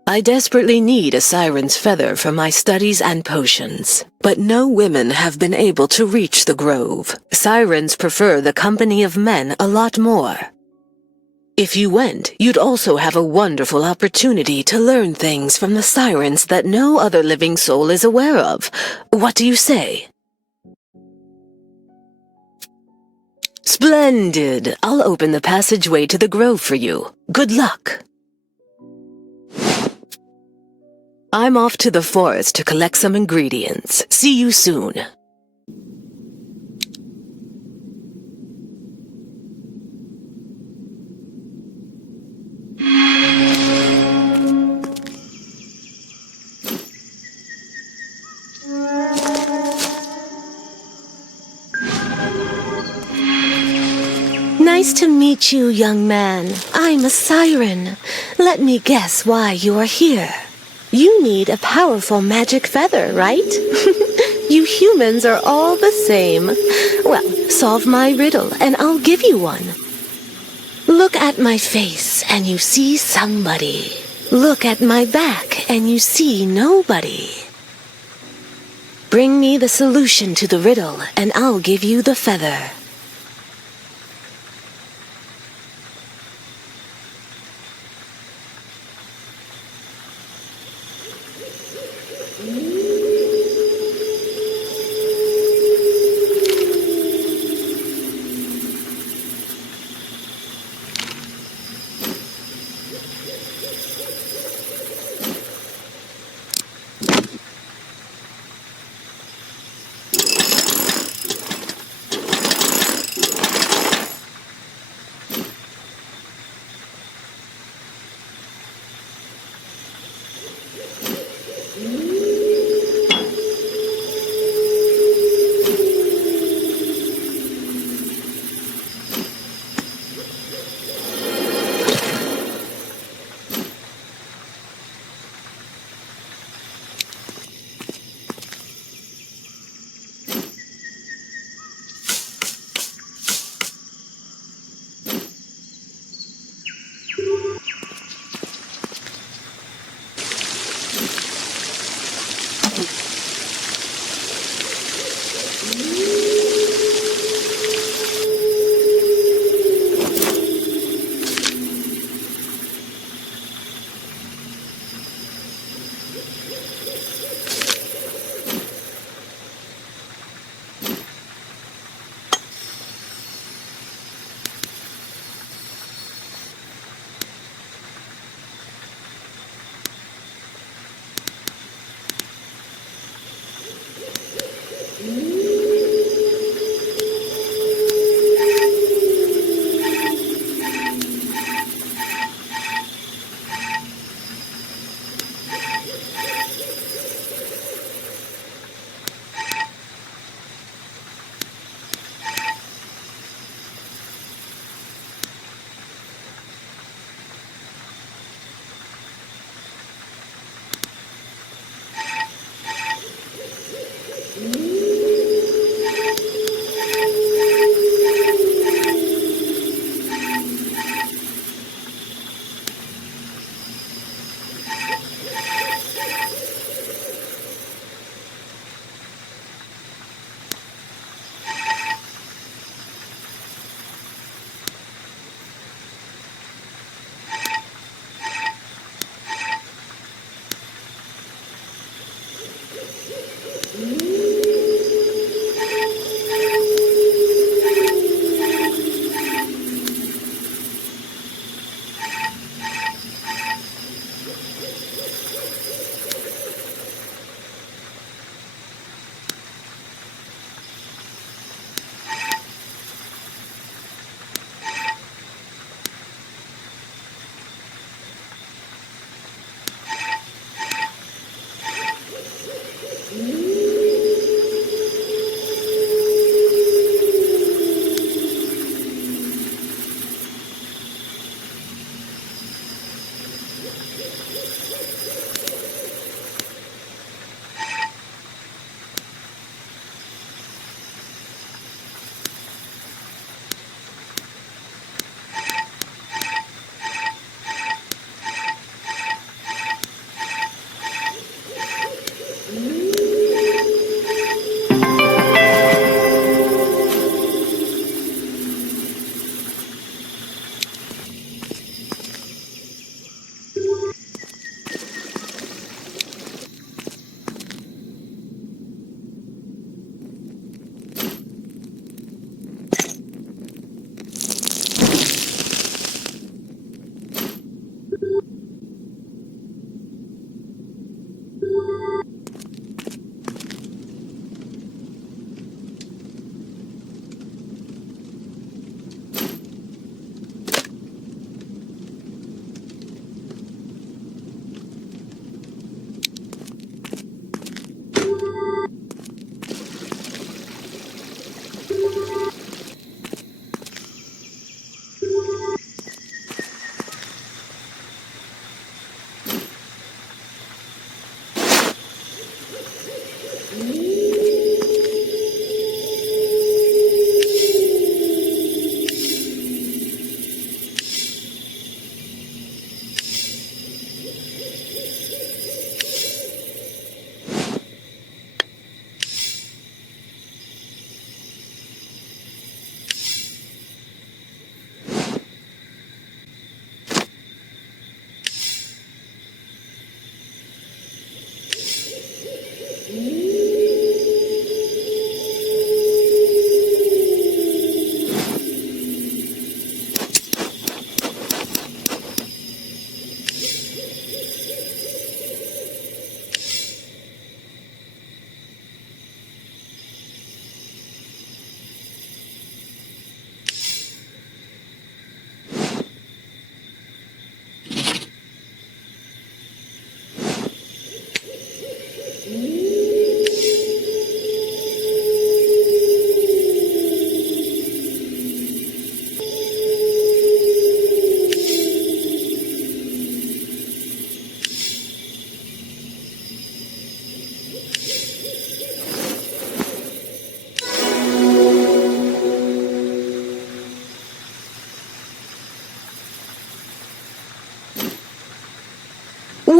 I desperately need a siren's feather for my studies and potions, but no women have been able to reach the grove. Sirens prefer the company of men a lot more. If you went, you'd also have a wonderful opportunity to learn things from the sirens that no other living soul is aware of. What do you say? Splendid! I'll open the passageway to the grove for you. Good luck! I'm off to the forest to collect some ingredients. See you soon. Nice to meet you, young man. I'm a siren. Let me guess why you are here. You need a powerful magic feather, right? You humans are all the same. Well, solve my riddle and I'll give you one. Look at my face and you see somebody. Look at my back and you see nobody. Bring me the solution to the riddle and I'll give you the feather.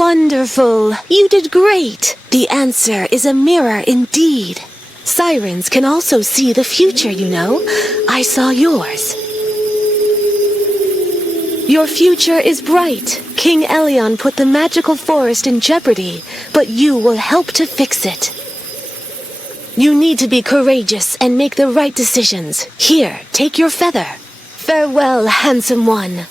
Wonderful! You did great! The answer is a mirror indeed. Sirens can also see the future, you know. I saw yours. Your future is bright. King Elion put the magical forest in jeopardy, but you will help to fix it. You need to be courageous and make the right decisions. Here, take your feather. Farewell, handsome one.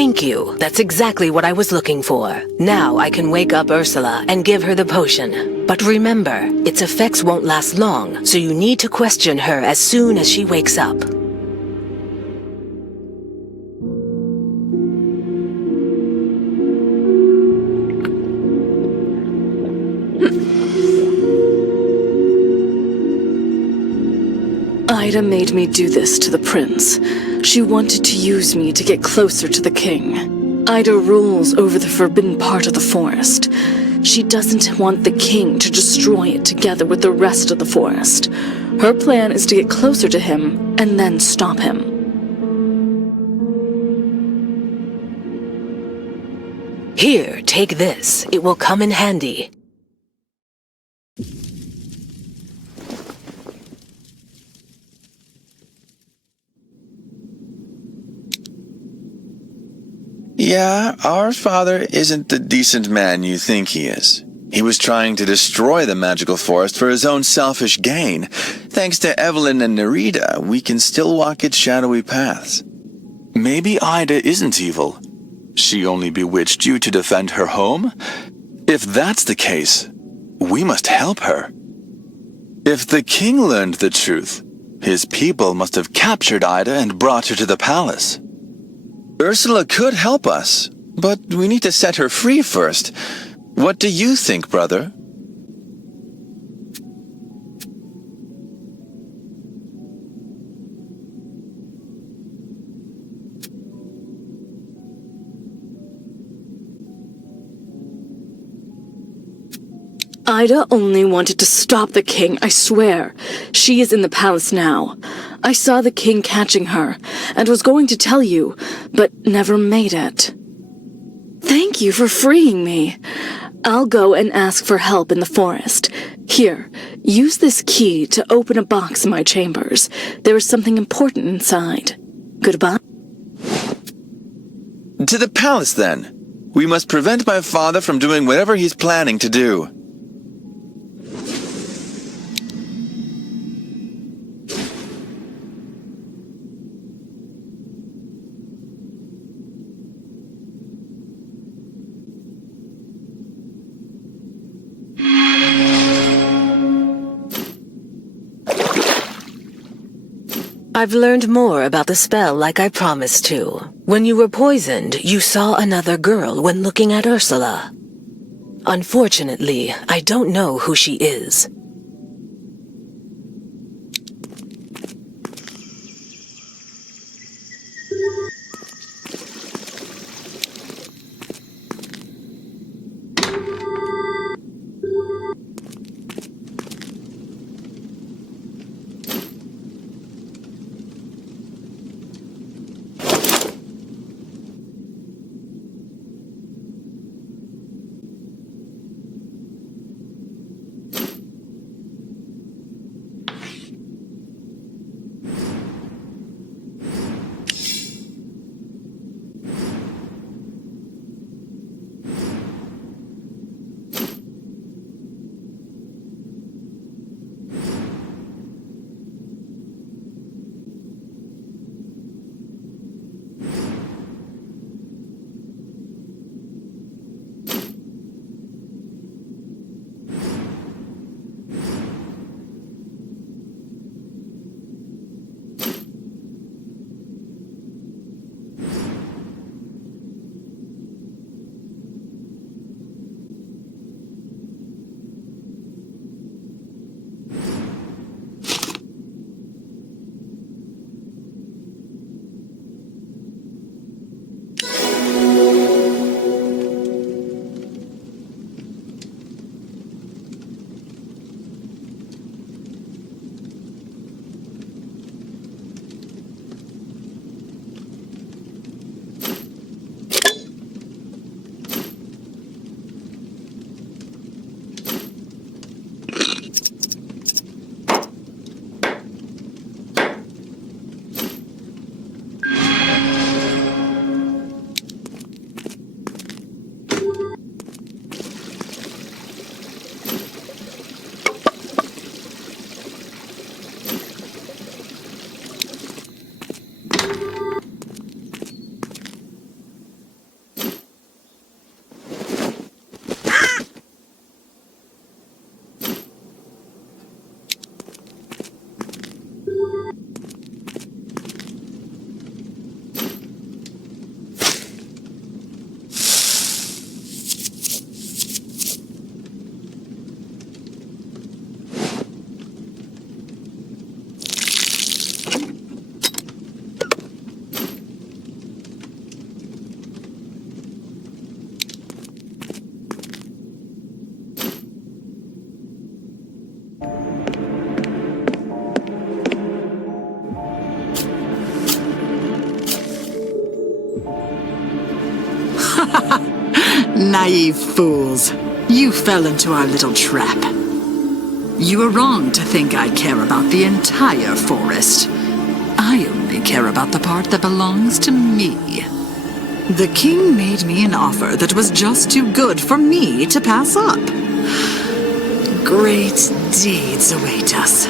Thank you. That's exactly what I was looking for. Now I can wake up Ursula and give her the potion. But remember, its effects won't last long, so you need to question her as soon as she wakes up. Ida made me do this to the prince. She wanted to use me to get closer to the king. Ida rules over the forbidden part of the forest. She doesn't want the king to destroy it together with the rest of the forest. Her plan is to get closer to him and then stop him. Here, take this. It will come in handy. Yeah, our father isn't the decent man you think he is. He was trying to destroy the magical forest for his own selfish gain. Thanks to Evelyn and Narita, we can still walk its shadowy paths. Maybe Ida isn't evil. She only bewitched you to defend her home? If that's the case, we must help her. If the king learned the truth, his people must have captured Ida and brought her to the palace. Ursula could help us, but we need to set her free first. What do you think, brother? Ida only wanted to stop the king, I swear. She is in the palace now. I saw the king catching her, and was going to tell you, but never made it. Thank you for freeing me. I'll go and ask for help in the forest. Here, use this key to open a box in my chambers. There is something important inside. Goodbye. To the palace, then. We must prevent my father from doing whatever he's planning to do. I've learned more about the spell like I promised to. When you were poisoned, you saw another girl when looking at Ursula. Unfortunately, I don't know who she is. Naive fools. You fell into our little trap. You were wrong to think I care about the entire forest. I only care about the part that belongs to me. The king made me an offer that was just too good for me to pass up. Great deeds await us.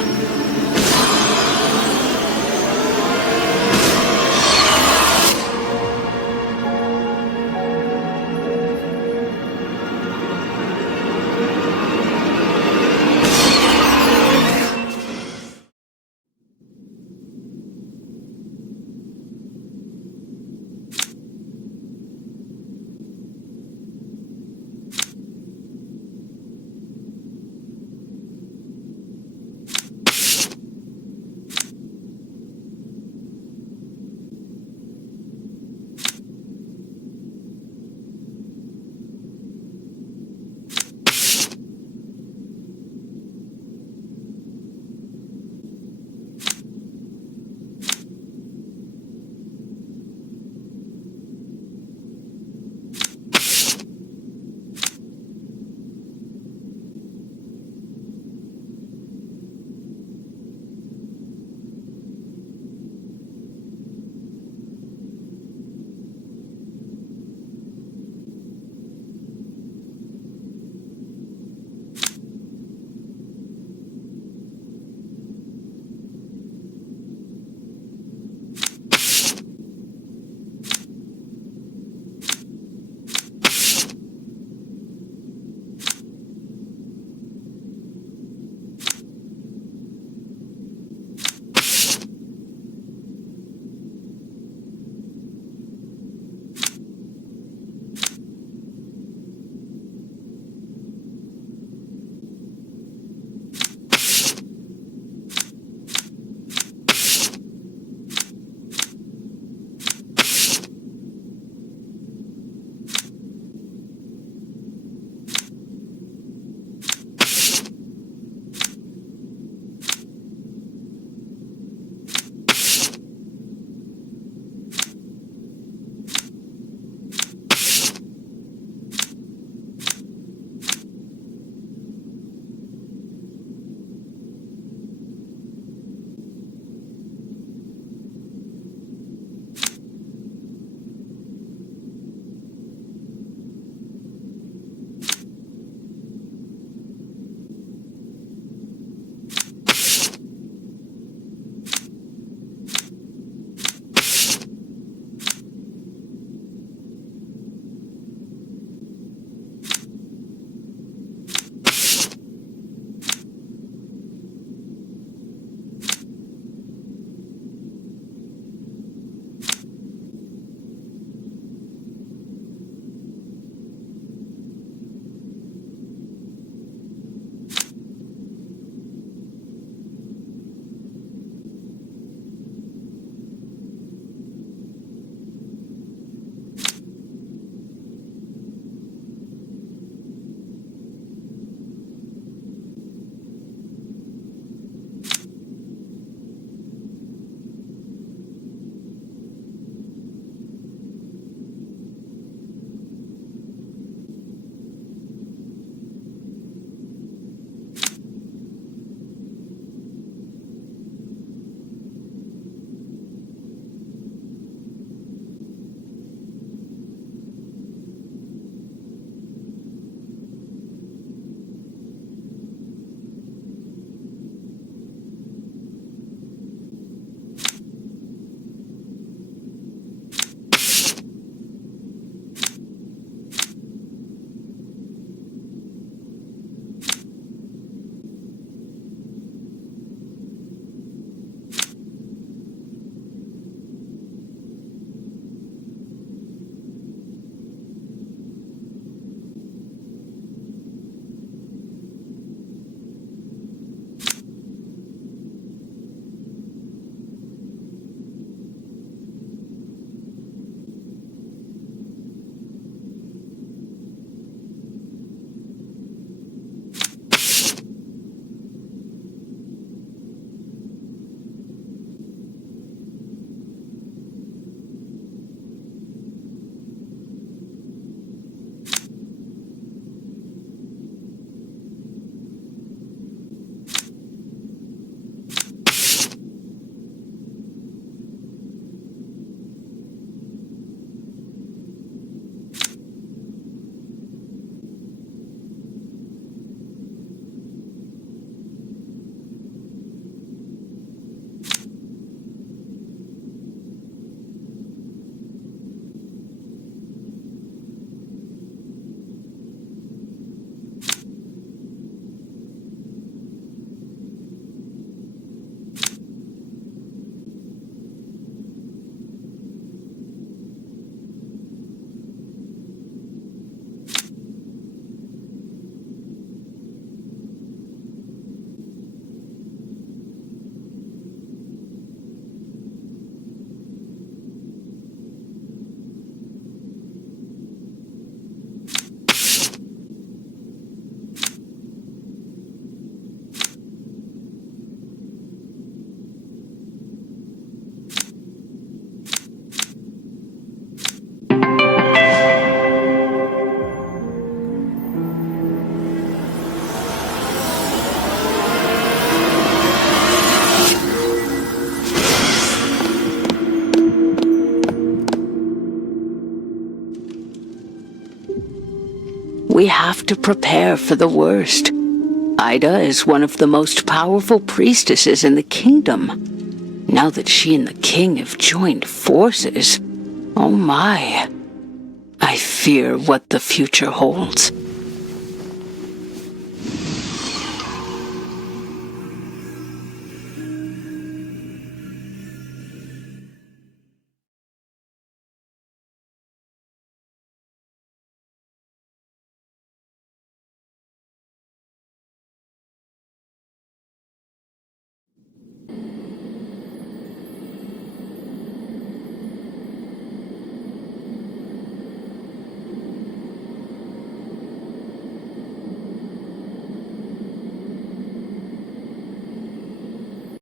to prepare for the worst. Ida is one of the most powerful priestesses in the kingdom. Now that she and the king have joined forces, oh my. I fear what the future holds.